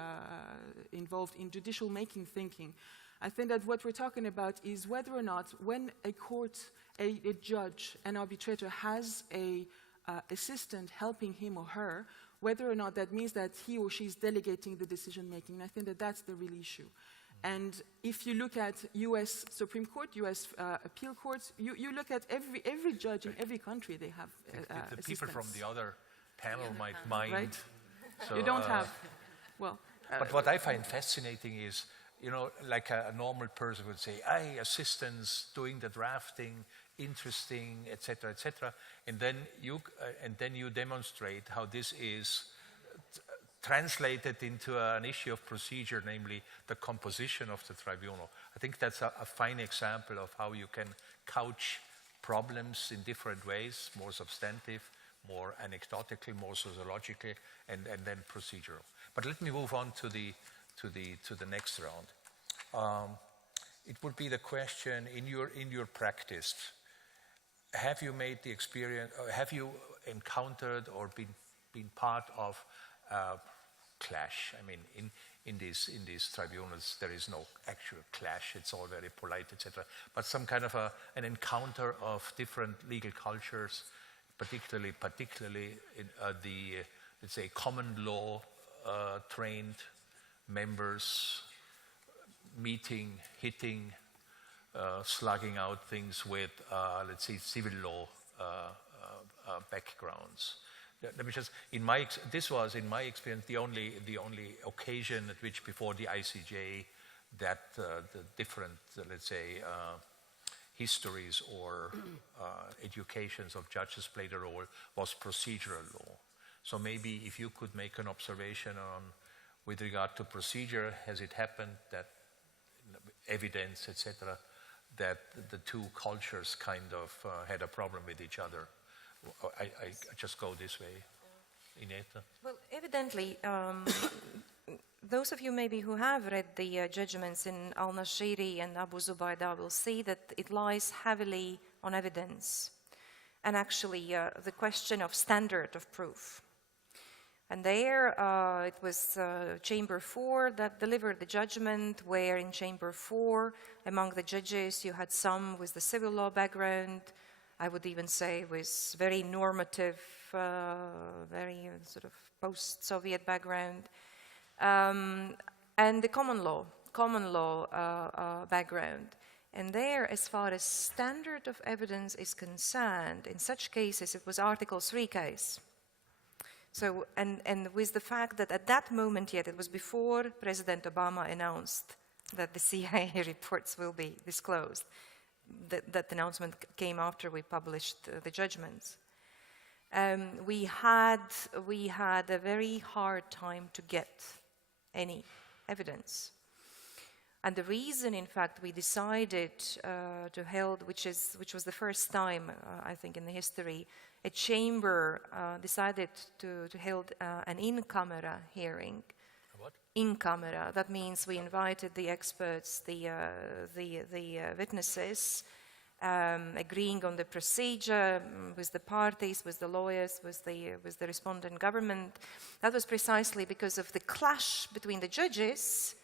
involved in judicial making thinking, I think that what we're talking about is whether or not when a court, a judge, an arbitrator has a assistant helping him or her, whether or not that means that he or she is delegating the decision making. I think that that's the real issue. And if you look at U.S. Supreme Court, U.S. appeal courts, you look at every judge in every country, they have the people from the other panel might mind. Right? So, you don't have, well... but what I find fascinating is, you know, like a normal person would say, assistants doing the drafting, interesting, etc., etc., and then you demonstrate how this is translated into an issue of procedure, namely the composition of the tribunal. I think that's a fine example of how you can couch problems in different ways, more substantive, more anecdotal, more sociological, and then procedural. But let me move on to the next round. It would be the question, in your practice, have you made the experience, or have you encountered or been part of clash. I mean, in these tribunals, there is no actual clash. It's all very polite, etc. But some kind of an encounter of different legal cultures, particularly in the, let's say, common law trained members meeting, hitting, slugging out things with, let's say, civil law backgrounds. Let me just, this was, in my experience, the only occasion at which, before the ICJ, that the different, let's say, histories or educations of judges played a role was procedural law. So maybe if you could make an observation on, with regard to procedure, has it happened that evidence, etc., that the two cultures kind of had a problem with each other? I just go this way. Ineta? Well, evidently, those of you maybe who have read the judgments in Al-Nashiri and Abu Zubaydah will see that it lies heavily on evidence and actually the question of standard of proof. And there it was Chamber 4 that delivered the judgment, where in Chamber 4, among the judges, you had some with the civil law background, I would even say with very normative, very sort of post-Soviet background, and the common law background. And there, as far as standard of evidence is concerned, in such cases, it was Article 3 case. So, and with the fact that at that moment yet, it was before President Obama announced that the CIA reports will be disclosed. That announcement came after we published the judgments. We had a very hard time to get any evidence. And the reason, in fact, we decided to hold, which was the first time, I think, in the history, a chamber decided to hold an in-camera hearing. What? In-camera. That means we invited the experts, the witnesses, agreeing on the procedure with the parties, with the lawyers, with the respondent government. That was precisely because of the clash between the judges,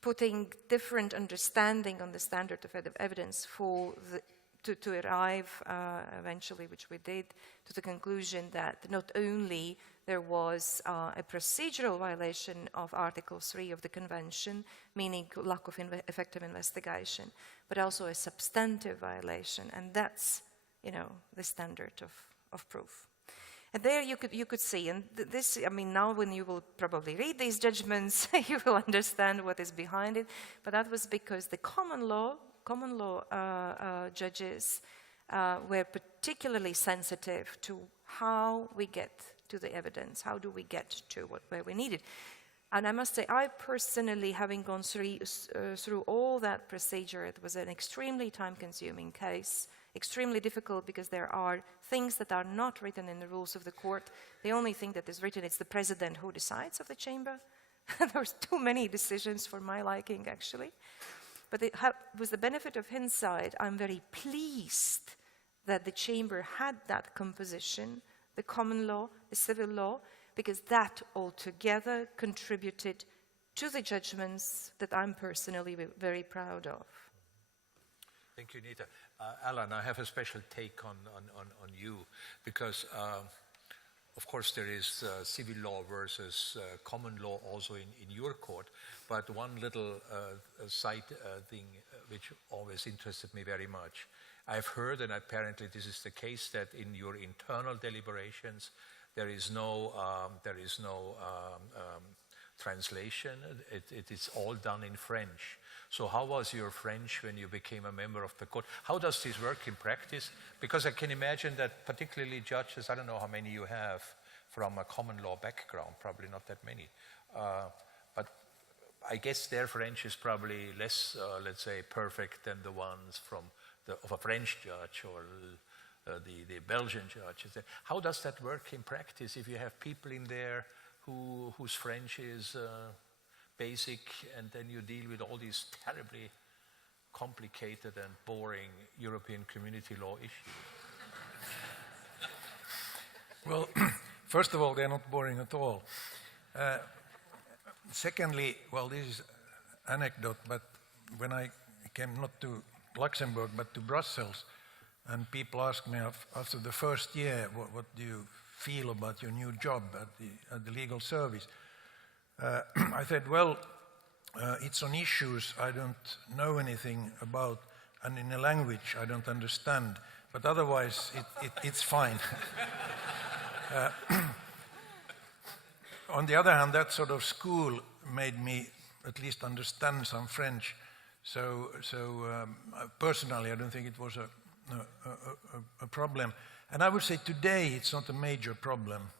putting different understanding on the standard of evidence for to arrive eventually, which we did, to the conclusion that not only there was a procedural violation of Article 3 of the Convention, meaning lack of effective investigation, but also a substantive violation, and that's, the standard of proof. And there you could see, and this, I mean, now when you will probably read these judgments, you will understand what is behind it, but that was because the common law judges were particularly sensitive to how we get to the evidence, how do we get to where we need it. And I must say, I personally, having gone through all that procedure, it was an extremely time-consuming case, extremely difficult because there are things that are not written in the rules of the court. The only thing that is written is the president who decides of the chamber. There's too many decisions for my liking, actually. But with the benefit of hindsight, I'm very pleased that the chamber had that composition, the common law, the civil law, because that altogether contributed to the judgments that I'm personally very proud of. Thank you, Ineta. Allan, I have a special take on you, because of course there is civil law versus common law also in your court, but one little side thing which always interested me very much. I've heard, and apparently this is the case, that in your internal deliberations there is no translation. It is all done in French. So how was your French when you became a member of the court? How does this work in practice? Because I can imagine that particularly judges, I don't know how many you have from a common law background, probably not that many. But I guess their French is probably less, let's say, perfect than the ones of a French judge or the Belgian judge. How does that work in practice if you have people in there whose French is basic, and then you deal with all these terribly complicated and boring European community law issues? Well, first of all, they're not boring at all. Secondly, well, this is anecdote, but when I came not to Luxembourg but to Brussels, and people asked me after the first year, what do you feel about your new job at the legal service? I said, well, it's on issues I don't know anything about, and in a language I don't understand, but otherwise it's fine. On the other hand, that sort of school made me at least understand some French. So personally, I don't think it was a problem. And I would say today it's not a major problem.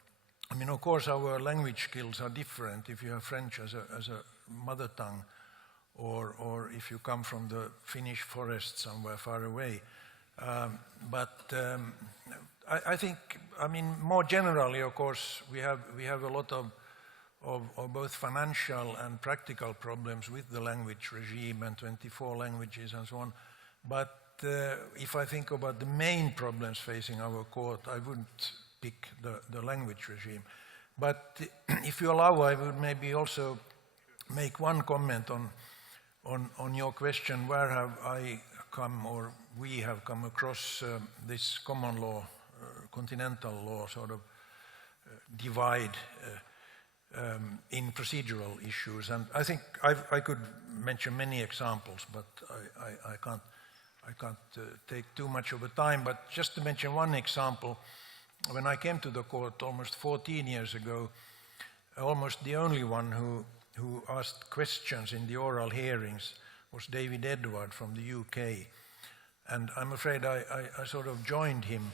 I mean, of course, our language skills are different if you have French as a mother tongue, or if you come from the Finnish forest somewhere far away. I think, I mean, more generally, of course, we have a lot of both financial and practical problems with the language regime and 24 languages and so on. But if I think about the main problems facing our court, I wouldn't pick the language regime. But if you allow, I would maybe also make one comment on your question, where have I come, or we have come across this common law, continental law sort of divide in procedural issues. And I think I could mention many examples, but I can't take too much of the time. But just to mention one example, when I came to the court almost 14 years ago, almost the only one who asked questions in the oral hearings was David Edward from the UK. And I'm afraid I sort of joined him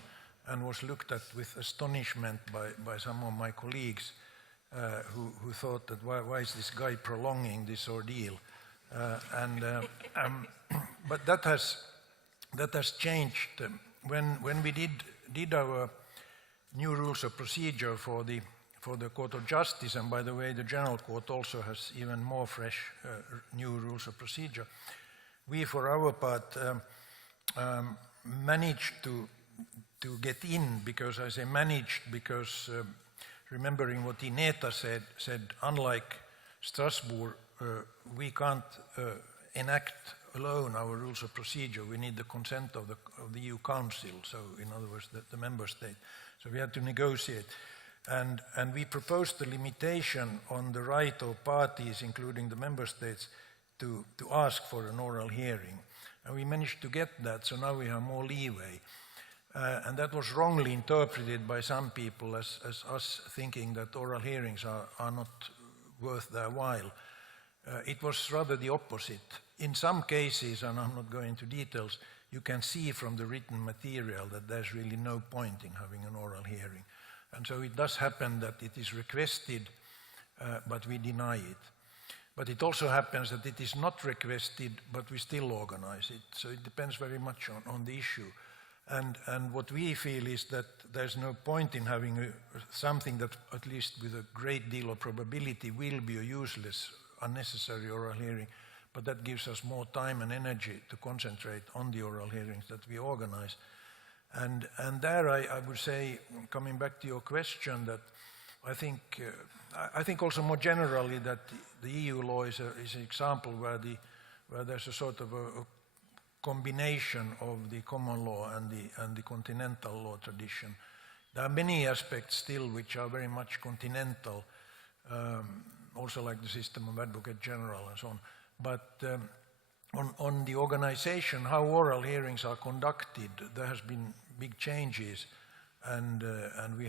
and was looked at with astonishment by some of my colleagues who thought that why is this guy prolonging this ordeal? But that has changed. When we did our new rules of procedure for the Court of Justice, and by the way, the General Court also has even more fresh new rules of procedure, we, for our part, managed to get in, because I say managed because remembering what Ineta said, unlike Strasbourg, we can't enact alone our rules of procedure. We need the consent of the EU Council, so in other words, the member state. So we had to negotiate. And we proposed the limitation on the right of parties, including the member states, to ask for an oral hearing. And we managed to get that, so now we have more leeway. And that was wrongly interpreted by some people as us thinking that oral hearings are not worth their while. It was rather the opposite. In some cases, and I'm not going into details, you can see from the written material that there's really no point in having an oral hearing. And so it does happen that it is requested, but we deny it. But it also happens that it is not requested, but we still organize it. So it depends very much on the issue. And what we feel is that there's no point in having something that, at least with a great deal of probability, will be a useless, unnecessary oral hearing, but that gives us more time and energy to concentrate on the oral hearings that we organize. And there I would say, coming back to your question, that I think also more generally that the EU law is an example where there's a sort of a combination of the common law and the continental law tradition. There are many aspects still which are very much continental, also like the system of advocate general and so on. But on the organization, how oral hearings are conducted, there has been big changes, and we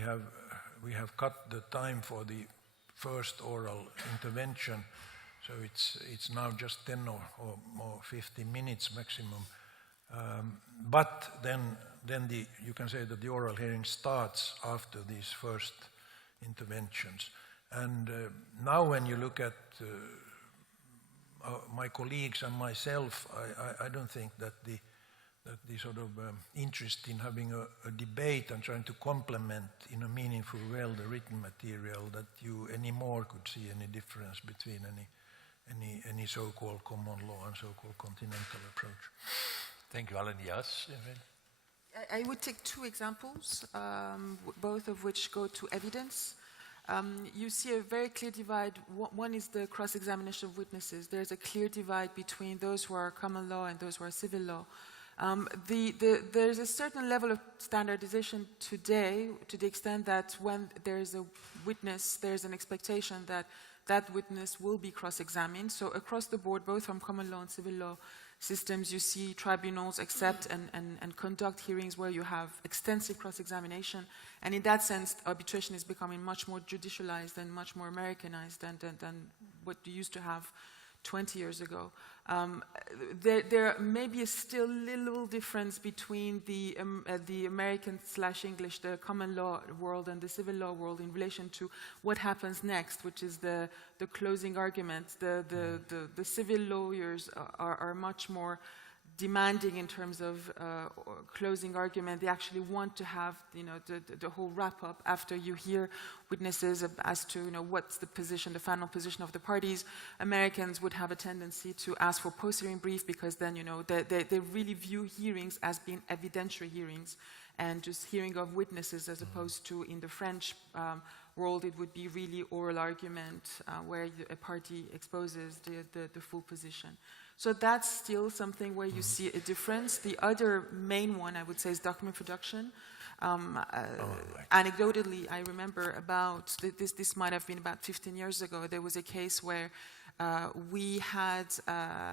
have cut the time for the first oral intervention, so it's now just 10 or 15 minutes maximum. But then you can say that the oral hearing starts after these first interventions. And now when you look at my colleagues and myself, I don't think that the sort of interest in having a debate and trying to complement in a meaningful way the written material, that you anymore could see any difference between any so-called common law and so-called continental approach. Thank you, Allan. Yes? I would take two examples, both of which go to evidence. you see a very clear divide. One is the cross-examination of witnesses. There's a clear divide between those who are common law and those who are civil law. There's a certain level of standardization today, to the extent that when there's a witness, there's an expectation that that witness will be cross-examined. So across the board, both from common law and civil law systems, you see tribunals accept and conduct hearings where you have extensive cross-examination. And in that sense, arbitration is becoming much more judicialized and much more Americanized than what you used to have 20 years ago. There may be still a little difference between the American/English, the common law world and the civil law world in relation to what happens next, which is the closing argument. The civil lawyers are much more demanding in terms of closing argument. They actually want to have, the whole wrap-up after you hear witnesses as to, what's the position, the final position of the parties. Americans would have a tendency to ask for post-hearing brief because then, they really view hearings as being evidentiary hearings and just hearing of witnesses, as opposed to in the French world, it would be really oral argument where a party exposes the full position. So that's still something where you see a difference. The other main one, I would say, is document production. Anecdotally, I remember about, this might have been about 15 years ago, there was a case where we had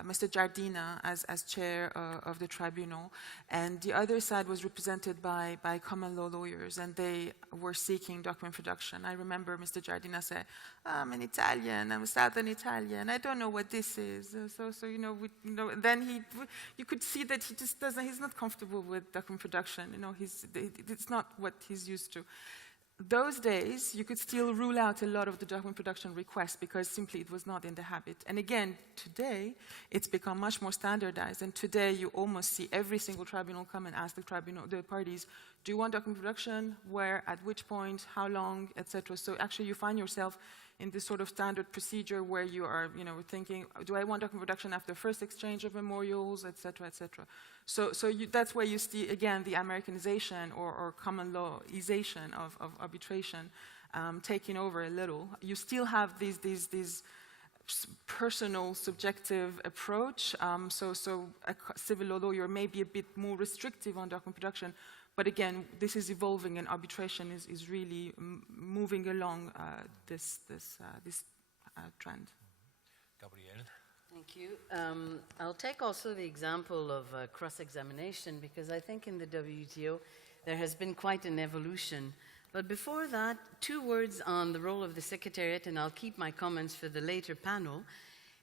Mr. Giardina as chair of the tribunal, and the other side was represented by common law lawyers, and they were seeking document production. I remember Mr. Giardina said, "I'm an Italian, I'm Southern Italian, I don't know what this is." Then you could see that he just doesn't, he's not comfortable with document production. It's not what he's used to. Those days, you could still rule out a lot of the document production requests because simply it was not in the habit. And again, today, it's become much more standardized. And today, you almost see every single tribunal come and ask the parties, do you want document production? Where, at which point, how long, etc. So actually, you find yourself in this sort of standard procedure where you are, thinking, do I want document production after first exchange of memorials, etc., etc. So that's where you see, again, the Americanization or common lawization of arbitration taking over a little. You still have these personal, subjective approach. So a civil law lawyer may be a bit more restrictive on document production, but again, this is evolving, and arbitration is really moving along this trend. Gabrielle? Thank you. I'll take also the example of cross-examination, because I think in the WTO there has been quite an evolution. But before that, 2 words on the role of the Secretariat, and I'll keep my comments for the later panel.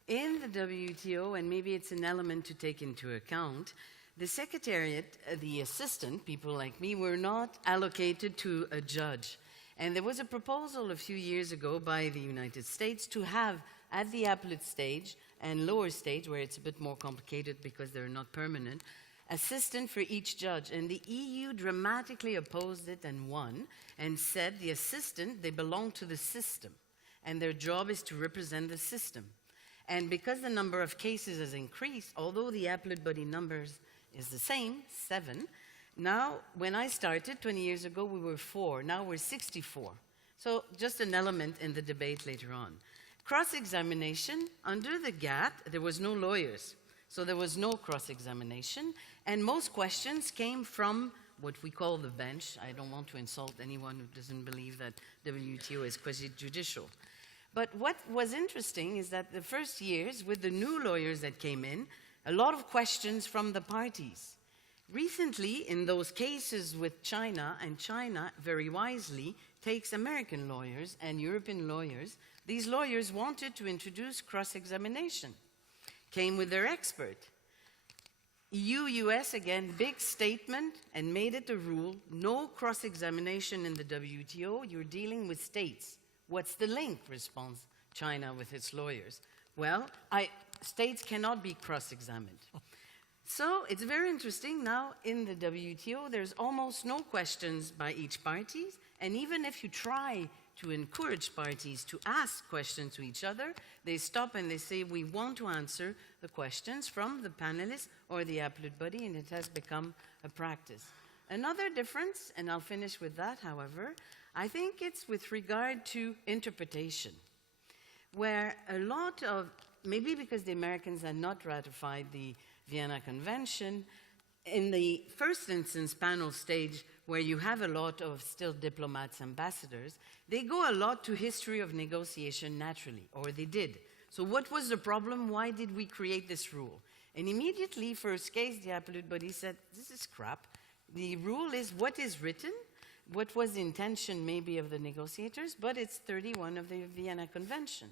In the WTO, and maybe it's an element to take into account, the Secretariat, the assistant, people like me, were not allocated to a judge. And there was a proposal a few years ago by the United States to have, at the appellate stage and lower stage, where it's a bit more complicated because they're not permanent, assistant for each judge. And the EU dramatically opposed it and won, and said the assistant, they belong to the system, and their job is to represent the system. And because the number of cases has increased, although the appellate body numbers is the same, 7. Now, when I started 20 years ago, we were 4. Now we're 64. So just an element in the debate later on. Cross-examination, under the GATT, there was no lawyers. So there was no cross-examination. And most questions came from what we call the bench. I don't want to insult anyone who doesn't believe that WTO is quasi-judicial. But what was interesting is that the first years, with the new lawyers that came in, a lot of questions from the parties. Recently, in those cases with China, and China very wisely takes American lawyers and European lawyers, these lawyers wanted to introduce cross-examination, came with their expert. EU-US, again, big statement, and made it a rule, no cross-examination in the WTO, you're dealing with states. What's the link, responds China with its lawyers? Well, states cannot be cross-examined. So it's very interesting. Now, in the WTO, there's almost no questions by each party, and even if you try to encourage parties to ask questions to each other, they stop and they say, we want to answer the questions from the panelists or the appellate body, and it has become a practice. Another difference, and I'll finish with that, however, I think it's with regard to interpretation, where a lot of, maybe because the Americans had not ratified the Vienna Convention, in the first instance panel stage, where you have a lot of still diplomats, ambassadors, they go a lot to history of negotiation naturally, or they did. So what was the problem? Why did we create this rule? And immediately, first case, the appellate body said, this is crap. The rule is what is written, what was the intention maybe of the negotiators, but it's 31 of the Vienna Convention.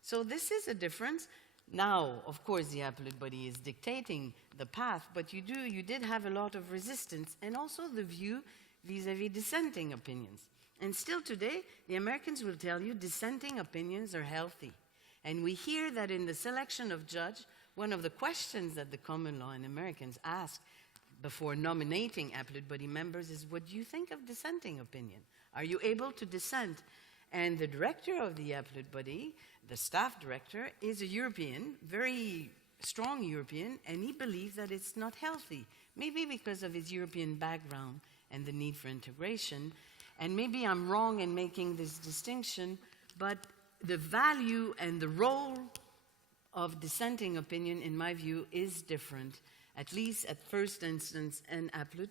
So this is a difference. Now, of course, the appellate body is dictating the path, but you did have a lot of resistance, and also the view vis-à-vis dissenting opinions. And still today, the Americans will tell you dissenting opinions are healthy. And we hear that in the selection of judge, one of the questions that the common law and Americans ask before nominating appellate body members is, what do you think of dissenting opinion? Are you able to dissent? And the director of the appellate body, the staff director, is a European, very strong European, and he believes that it's not healthy, maybe because of his European background and the need for integration. And maybe I'm wrong in making this distinction, but the value and the role of dissenting opinion, in my view, is different, at least at first instance and appellate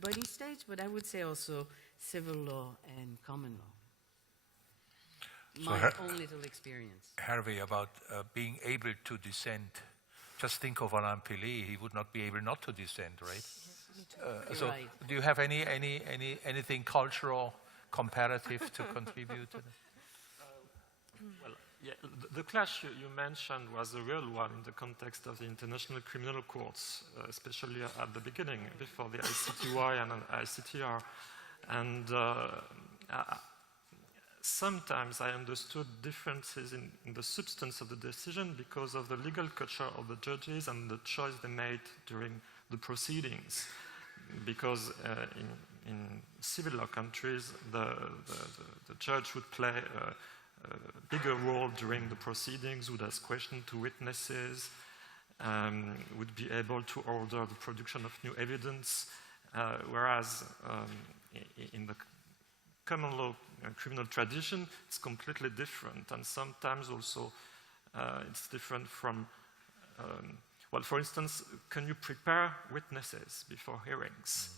body stage, but I would say also civil law and common law. My own little experience. Hervé, about being able to dissent. Just think of Alain Pelé, he would not be able not to dissent, right? So right. Do you have anything cultural, comparative to contribute to that? Well, yeah, the clash you mentioned was a real one in the context of the international criminal courts, especially at the beginning, before the ICTY and ICTR. And sometimes I understood differences in the substance of the decision because of the legal culture of the judges and the choice they made during the proceedings. Because in civil law countries, the judge would play a bigger role during the proceedings, would ask questions to witnesses, would be able to order the production of new evidence, whereas in the common law criminal tradition, it's completely different. And sometimes also it's different from, well, for instance, can you prepare witnesses before hearings?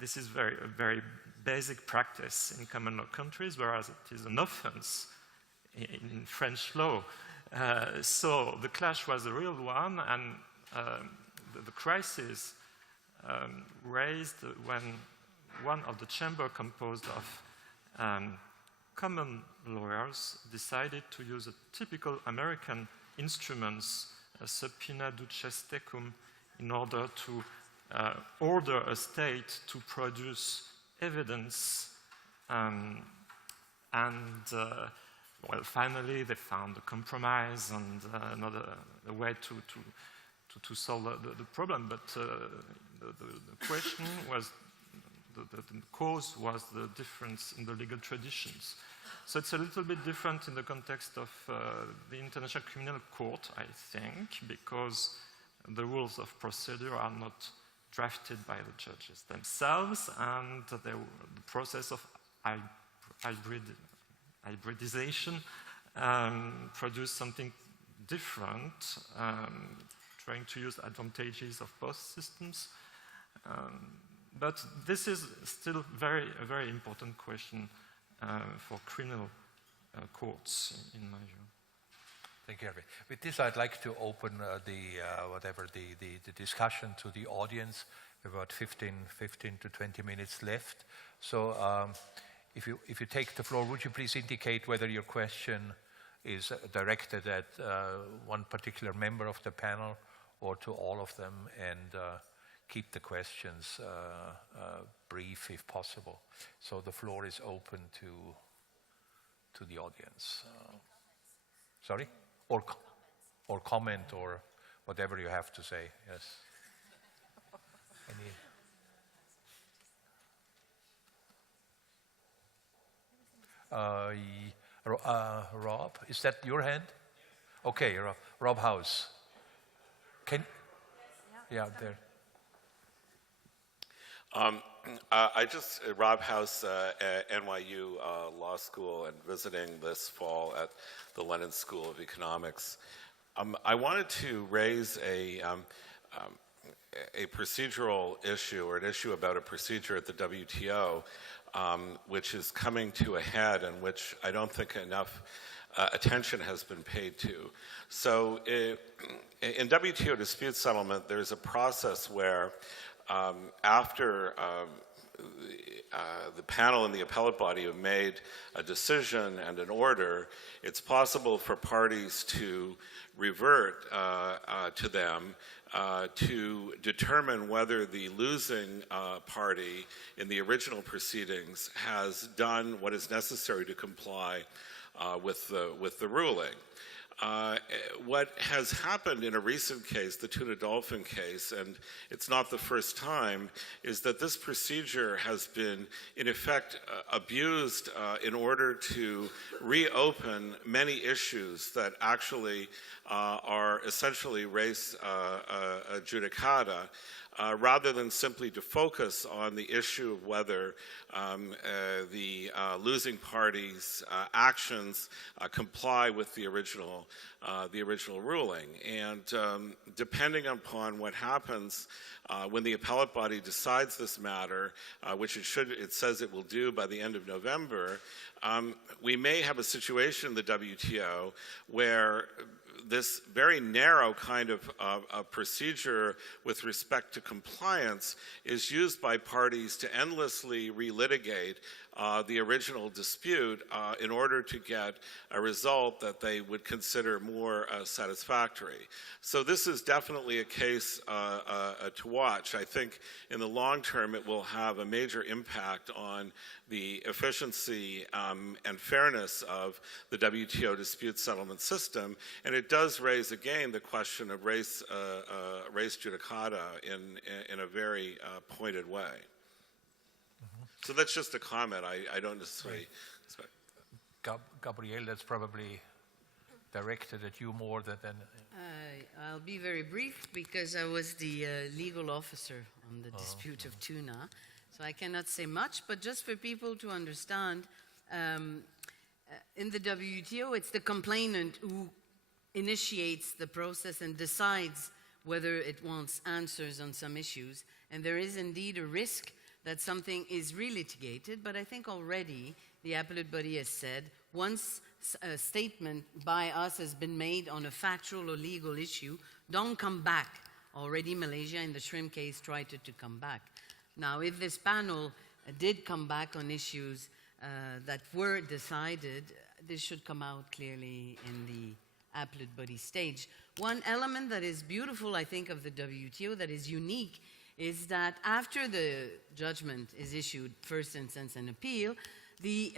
This is a very basic practice in common law countries, whereas it is an offense in French law. So the clash was a real one, and the crisis raised when one of the chamber composed of common lawyers decided to use a typical American instruments, subpoena duces tecum, in order to order a state to produce evidence, well, finally they found a compromise and a way to solve the problem. But the question was, the cause was the difference in the legal traditions. So it's a little bit different in the context of the International Criminal Court, I think, because the rules of procedure are not drafted by the judges themselves, and the process of hybridization produced something different, trying to use advantages of both systems. But this is still a very important question for criminal courts, in my view. Thank you, Hervé. With this, I'd like to open the discussion to the audience. We have about 15 to 20 minutes left. So if you take the floor, would you please indicate whether your question is directed at one particular member of the panel or to all of them, and keep the questions brief if possible. So the floor is open to the audience. Sorry? Or comment, or whatever you have to say, yes. Rob, is that your hand? Okay, Rob Howse. Yeah, there. Rob Howse at NYU Law School and visiting this fall at the London School of Economics. I wanted to raise a procedural issue, or an issue about a procedure at the WTO, which is coming to a head and which I don't think enough attention has been paid to. So in WTO dispute settlement, there's a process where after the panel and the appellate body have made a decision and an order, it's possible for parties to revert to them to determine whether the losing party in the original proceedings has done what is necessary to comply with the ruling. What has happened in a recent case, the Tuna Dolphin case, and it's not the first time, is that this procedure has been, in effect, abused in order to reopen many issues that actually are essentially res judicata, rather than simply to focus on the issue of whether the losing party's actions comply with the original ruling. And depending upon what happens when the appellate body decides this matter, which it says it will do by the end of November, we may have a situation in the WTO where this very narrow kind of procedure with respect to compliance is used by parties to endlessly relitigate the original dispute in order to get a result that they would consider more satisfactory. So this is definitely a case to watch. I think in the long term it will have a major impact on the efficiency and fairness of the WTO dispute settlement system, and it does raise again the question of res judicata in a very pointed way. So that's just a comment. I don't necessarily. Gabrielle, that's probably directed at you more than. I'll be very brief because I was the legal officer on the dispute of tuna, so I cannot say much. But just for people to understand, in the WTO, it's the complainant who initiates the process and decides whether it wants answers on some issues, and there is indeed a risk that something is relitigated, but I think already the appellate body has said once a statement by us has been made on a factual or legal issue, don't come back. Already Malaysia in the shrimp case tried to come back. Now, if this panel did come back on issues that were decided, this should come out clearly in the appellate body stage. One element that is beautiful, I think, of the WTO that is unique is that after the judgment is issued, first instance and appeal, the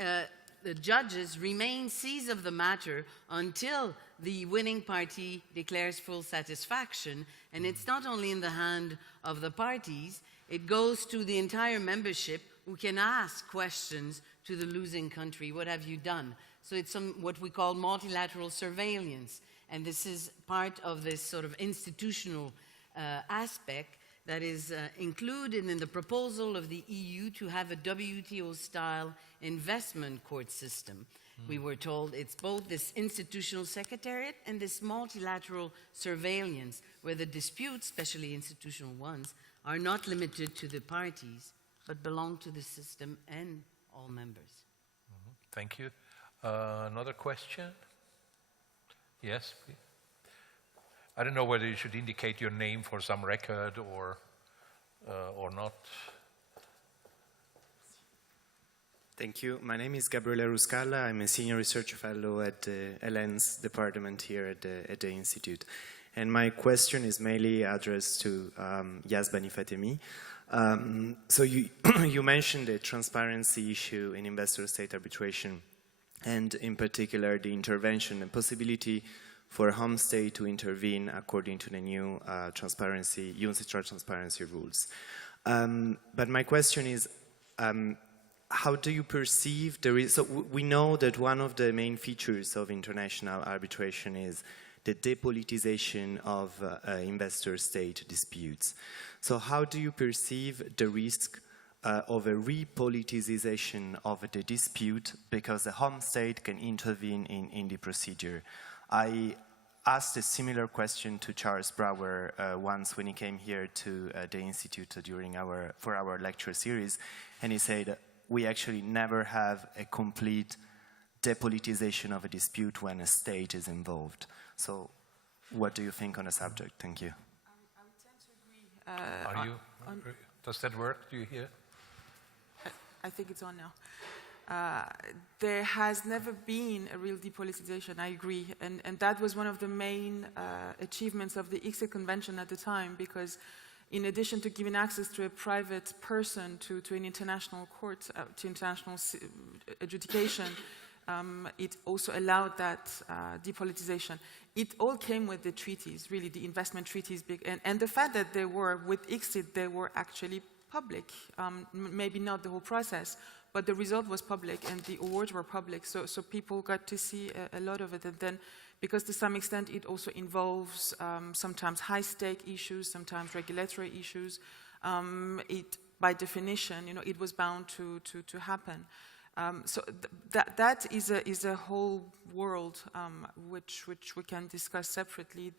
judges remain seized of the matter until the winning party declares full satisfaction. And it's not only in the hand of the parties, it goes to the entire membership who can ask questions to the losing country. What have you done? So it's what we call multilateral surveillance. And this is part of this sort of institutional aspect that is included in the proposal of the EU to have a WTO-style investment court system. We were told it's both this institutional secretariat and this multilateral surveillance, where the disputes, especially institutional ones, are not limited to the parties, but belong to the system and all members. Thank you. Another question? Yes, please. I don't know whether you should indicate your name for some record or not. Thank you. My name is Gabrielle Marceau. I'm a senior research fellow at Ellen's department here at the Institute. And my question is mainly addressed to Yas Banifatemi. So you mentioned the transparency issue in investor-state arbitration, and in particular the intervention and possibility for a home state to intervene according to the new UNCITRAL transparency rules. But my question is, how do you perceive so we know that one of the main features of international arbitration is the depolitization of investor-state disputes. So how do you perceive the risk of a repoliticization of the dispute because the home state can intervene in the procedure? I asked a similar question to Charles Brouwer once when he came here to the Institute for our lecture series, and he said, we actually never have a complete depolitization of a dispute when a state is involved. So what do you think on the subject? Thank you. I would tend to agree. Does that work? Do you hear? I think it's on now. There has never been a real depoliticization, I agree. And that was one of the main achievements of the ICSID Convention at the time, because in addition to giving access to a private person to an international court, to international adjudication, it also allowed that depolitization. It all came with the treaties, really, the investment treaties. And the fact that they were, with ICSID, they were actually public. Maybe not the whole process, but the result was public and the awards were public. So people got to see a lot of it. And then, because to some extent it also involves sometimes high-stake issues, sometimes regulatory issues, by definition, it was bound to happen. So that is a whole world which we can discuss separately.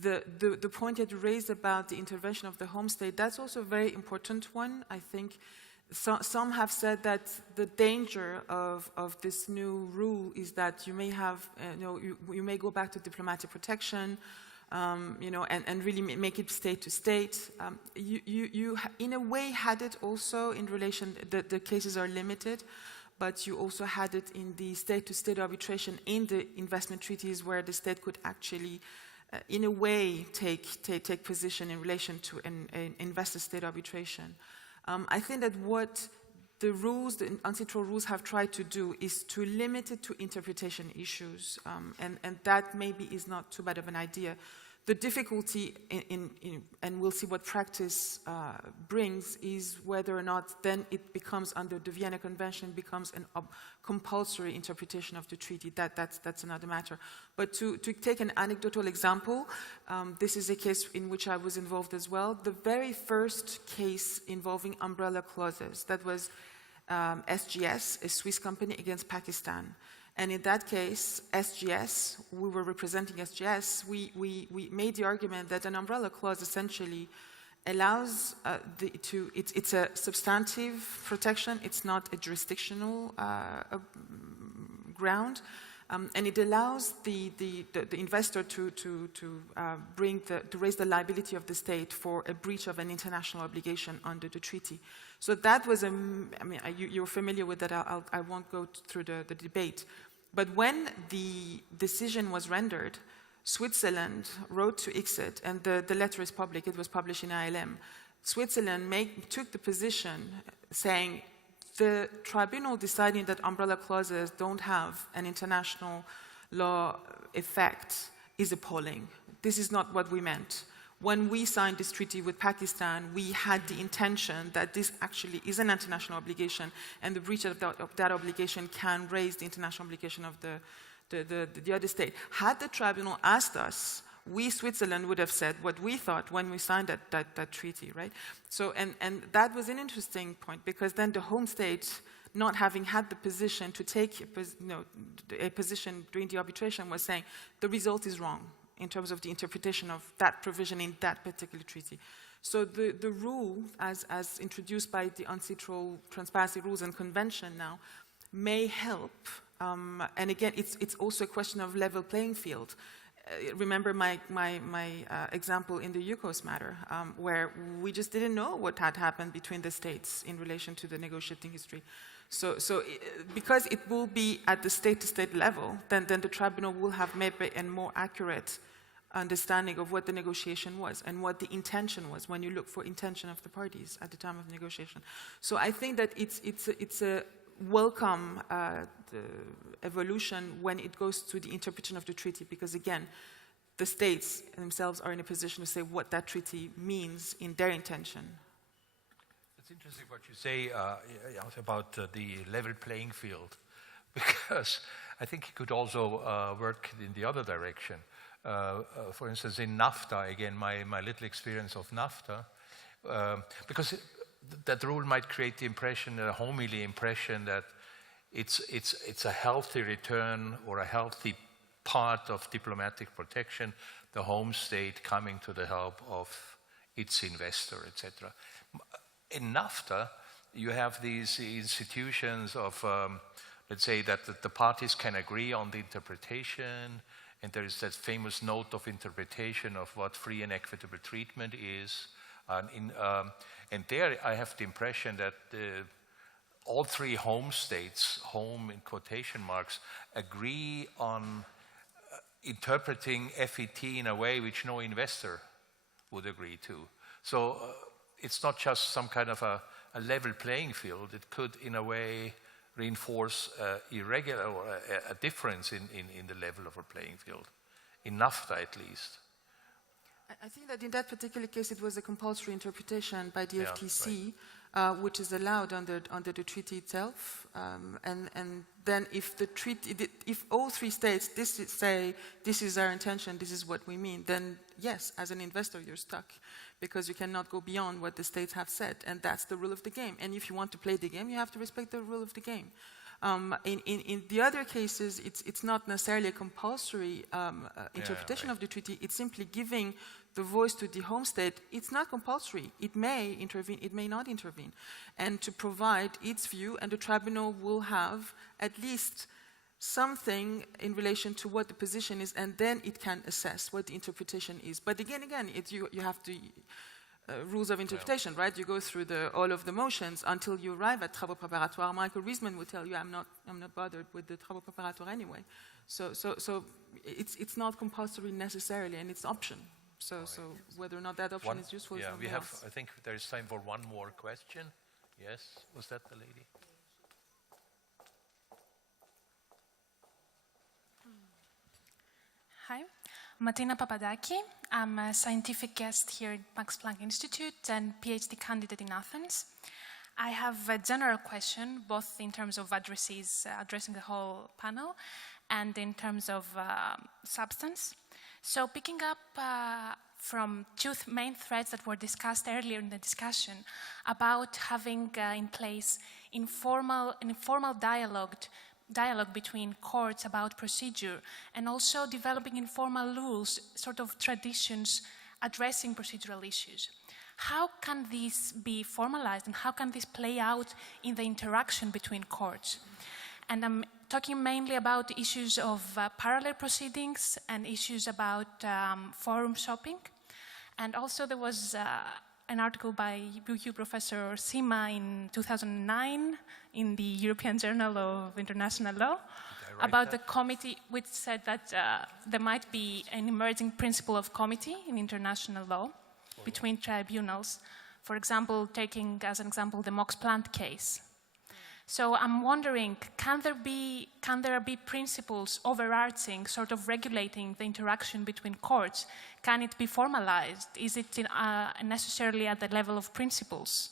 The point that you raised about the intervention of the home state, that's also a very important one. I think some have said that the danger of this new rule is that you may have, you may go back to diplomatic protection, and really make it state to state. You in a way had it also in relation, the cases are limited, but you also had it in the state-to-state arbitration in the investment treaties where the state could actually in a way take position in relation to an investor-state arbitration. I think that what the rules, the ancestral rules have tried to do is to limit it to interpretation issues, and that maybe is not too bad of an idea. The difficulty, and we'll see what practice brings, is whether or not then it becomes, under the Vienna Convention, becomes a compulsory interpretation of the treaty. That's another matter. But to take an anecdotal example, this is a case in which I was involved as well. The very first case involving umbrella clauses, that was SGS, a Swiss company, against Pakistan. And in that case, SGS, we were representing SGS, we made the argument that an umbrella clause essentially allows it's a substantive protection, it's not a jurisdictional ground, and it allows the investor to raise the liability of the state for a breach of an international obligation under the treaty. So that was you're familiar with that, I won't go through the debate. But when the decision was rendered, Switzerland wrote to ICSID, and the letter is public, it was published in ILM. Switzerland took the position saying the tribunal deciding that umbrella clauses don't have an international law effect is appalling. This is not what we meant. When we signed this treaty with Pakistan, we had the intention that this actually is an international obligation, and the breach of that obligation can raise the international obligation of the other state. Had the tribunal asked us, we, Switzerland, would have said what we thought when we signed that treaty, right? So, and that was an interesting point, because then the home state, not having had the position to take a position during the arbitration, was saying the result is wrong in terms of the interpretation of that provision in that particular treaty. So the rule, as introduced by the ancestral transparency rules and convention now, may help. And again, it's also a question of level playing field. Remember my example in the UCOS matter, where we just didn't know what had happened between the states in relation to the negotiating history. So because it will be at the state-to-state level, then the tribunal will have maybe a more accurate understanding of what the negotiation was and what the intention was when you look for intention of the parties at the time of negotiation. So I think that it's a welcome evolution when it goes to the interpretation of the treaty, because again, the states themselves are in a position to say what that treaty means in their intention. It's interesting what you say about the level playing field, because I think it could also work in the other direction. For instance, in NAFTA, again, my little experience of NAFTA, because that rule might create the impression, a homely impression, that it's a healthy return or a healthy part of diplomatic protection, the home state coming to the help of its investor, etc. In NAFTA, you have these institutions of, let's say, that the parties can agree on the interpretation, and there is that famous note of interpretation of what free and equitable treatment is. And there I have the impression that all three home states, home in quotation marks, agree on interpreting FET in a way which no investor would agree to. So it's not just some kind of a level playing field. It could, in a way, reinforce irregular or a difference in the level of a playing field, in NAFTA at least. I think that in that particular case, it was a compulsory interpretation by the FTC, right. Which is allowed under the treaty itself. And then if if all three states say this is our intention, this is what we mean, then yes, as an investor, you're stuck, because you cannot go beyond what the states have said, and that's the rule of the game. And if you want to play the game, you have to respect the rule of the game. In the other cases, it's not necessarily a compulsory interpretation of the treaty. It's simply giving the voice to the home state. It's not compulsory. It may intervene, it may not intervene. And to provide its view, and the tribunal will have at least something in relation to what the position is, and then it can assess what the interpretation is. But again, you have to... rules of interpretation, right? You go through all of the motions until you arrive at travaux préparatoires. Michael Riesman would tell you, I'm not bothered with the travaux préparatoires anyway. So it's not compulsory necessarily, and it's option. So whether or not that option is useful is something else. I think there is time for one more question. Yes, was that the lady? Hi. Martina Papadaki. I'm a scientific guest here at Max Planck Institute and PhD candidate in Athens. I have a general question, both in terms of addressing the whole panel, and in terms of substance. So picking up from two main threads that were discussed earlier in the discussion about having in place informal dialogue between courts about procedure, and also developing informal rules, sort of traditions addressing procedural issues. How can this be formalized, and how can this play out in the interaction between courts? And I'm talking mainly about issues of parallel proceedings and issues about forum shopping. And also there was an article by you, Professor Simma, in 2009 in the European Journal of International Law about the committee, which said that there might be an emerging principle of committee in international law between tribunals. For example, taking as an example the Max Planck case. So I'm wondering, can there be principles overarching, sort of regulating the interaction between courts? Can it be formalized? Is it necessarily at the level of principles?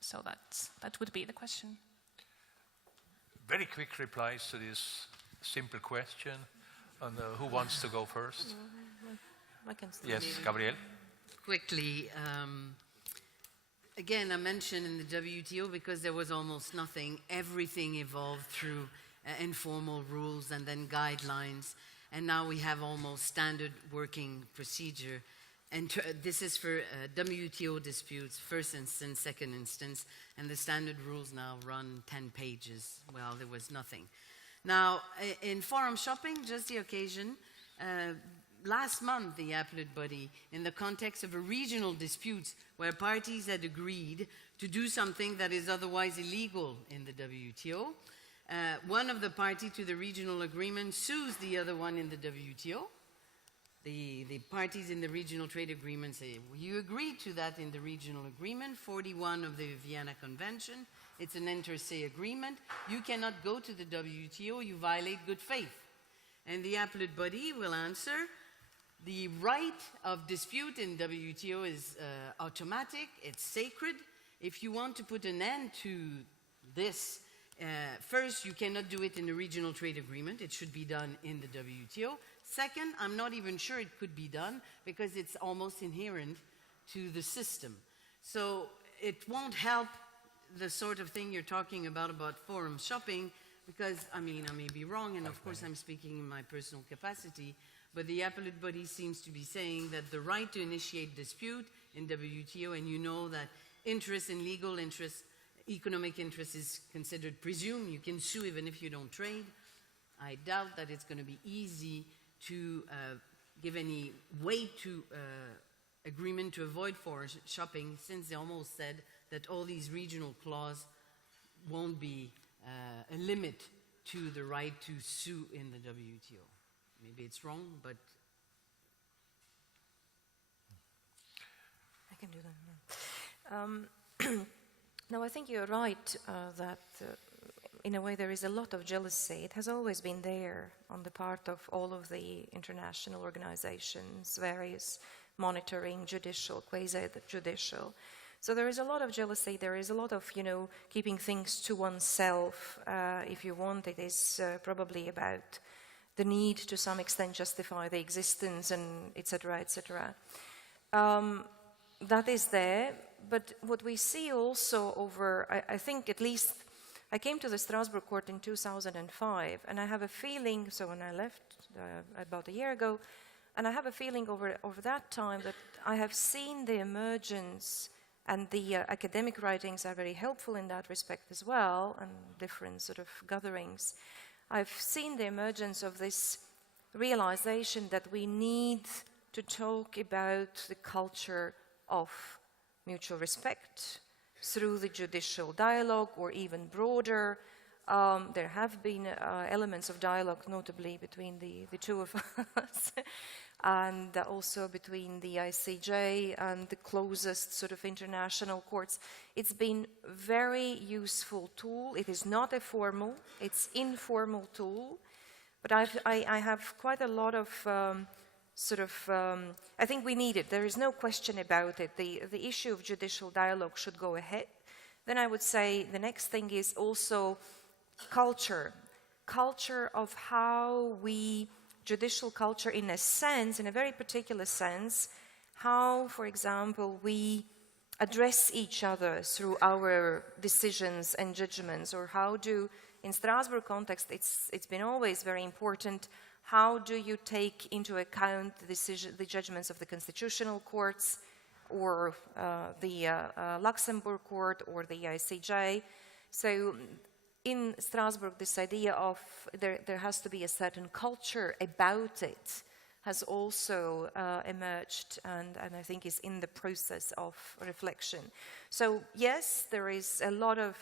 So that would be the question. Very quick replies to this simple question. And who wants to go first? I can start. Yes, Gabrielle. Quickly, again, I mentioned in the WTO because there was almost nothing. Everything evolved through informal rules and then guidelines. And now we have almost standard working procedure. And this is for WTO disputes, first instance, second instance. And the standard rules now run 10 pages. Well, there was nothing. Now, in forum shopping, just the occasion, last month, the appellate body, in the context of a regional dispute where parties had agreed to do something that is otherwise illegal in the WTO, one of the parties to the regional agreement sues the other one in the WTO. The parties in the regional trade agreement say, well, you agreed to that in the regional agreement, 41 of the Vienna Convention. It's an inter se agreement. You cannot go to the WTO, you violate good faith. And the appellate body will answer, the right of dispute in WTO is automatic, it's sacred. If you want to put an end to this, first, you cannot do it in a regional trade agreement. It should be done in the WTO. Second, I'm not even sure it could be done because it's almost inherent to the system. So it won't help the sort of thing you're talking about forum shopping, because, I mean, I may be wrong, and of course I'm speaking in my personal capacity, but the appellate body seems to be saying that the right to initiate dispute in WTO, and you know that interest in legal interest, economic interest is considered presumed. You can sue even if you don't trade. I doubt that it's going to be easy to give any weight to agreement to avoid forum shopping, since they almost said that all these regional clauses won't be a limit to the right to sue in the WTO. Maybe it's wrong, but... I can do that. No, I think you're right that in a way there is a lot of jealousy. It has always been there on the part of all of the international organizations, various monitoring, judicial, quasi-judicial. So there is a lot of jealousy, there is a lot of, keeping things to oneself. If you want, it is probably about the need to some extent justify the existence and et cetera, et cetera. That is there, but what we see also over, I think at least, I came to the Strasbourg Court in 2005, and I have a feeling, so when I left about a year ago, and I have a feeling over that time that I have seen the emergence, and the academic writings are very helpful in that respect as well, and different sort of gatherings. I've seen the emergence of this realization that we need to talk about the culture of mutual respect through the judicial dialogue, or even broader. There have been elements of dialogue, notably between the two of us, and also between the ICJ and the closest sort of international courts. It's been a very useful tool. It is not a formal, it's informal tool, but I have quite a lot of I think we need it. There is no question about it. The issue of judicial dialogue should go ahead. Then I would say the next thing is also culture of how we, judicial culture in a sense, in a very particular sense, how, for example, we address each other through our decisions and judgments, or how do, in Strasbourg context, it's been always very important, how do you take into account the judgments of the constitutional courts, or the Luxembourg Court, or the ICJ? So in Strasbourg, this idea of there has to be a certain culture about it has also emerged, and I think is in the process of reflection. So yes, there is a lot of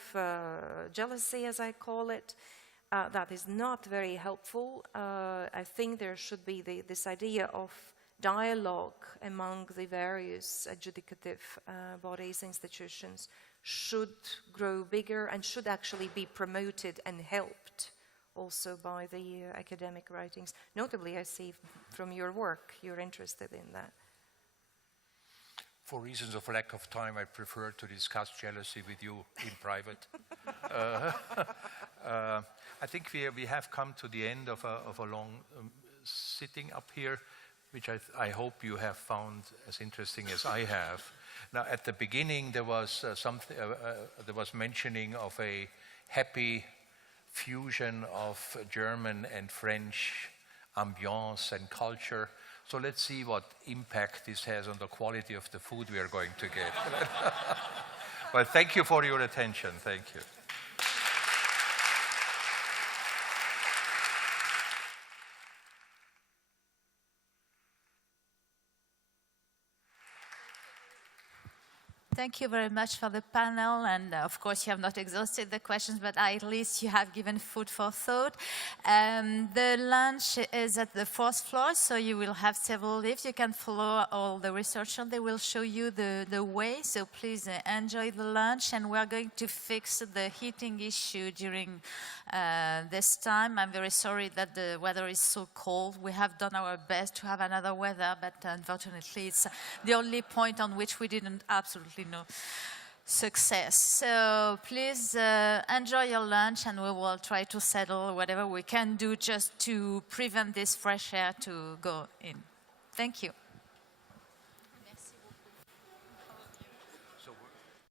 jealousy, as I call it. That is not very helpful. I think there should be this idea of dialogue among the various adjudicative bodies, institutions, should grow bigger and should actually be promoted and helped also by the academic writings. Notably, I see from your work, you're interested in that. For reasons of lack of time, I prefer to discuss jealousy with you in private. I think we have come to the end of a long sitting up here, which I hope you have found as interesting as I have. Now, at the beginning, there was there was mentioning of a happy fusion of German and French ambiance and culture. So let's see what impact this has on the quality of the food we are going to get. Well, thank you for your attention. Thank you. Thank you very much for the panel, and of course you have not exhausted the questions, but at least you have given food for thought. The lunch is at the 4th floor, so you will have several lifts. You can follow all the researchers. They will show you the way, so please enjoy the lunch, and we are going to fix the heating issue during this time. I'm very sorry that the weather is so cold. We have done our best to have another weather, but unfortunately it's the only point on which we didn't absolutely know. success. So please enjoy your lunch, and we will try to settle whatever we can do just to prevent this fresh air to go in. Thank you.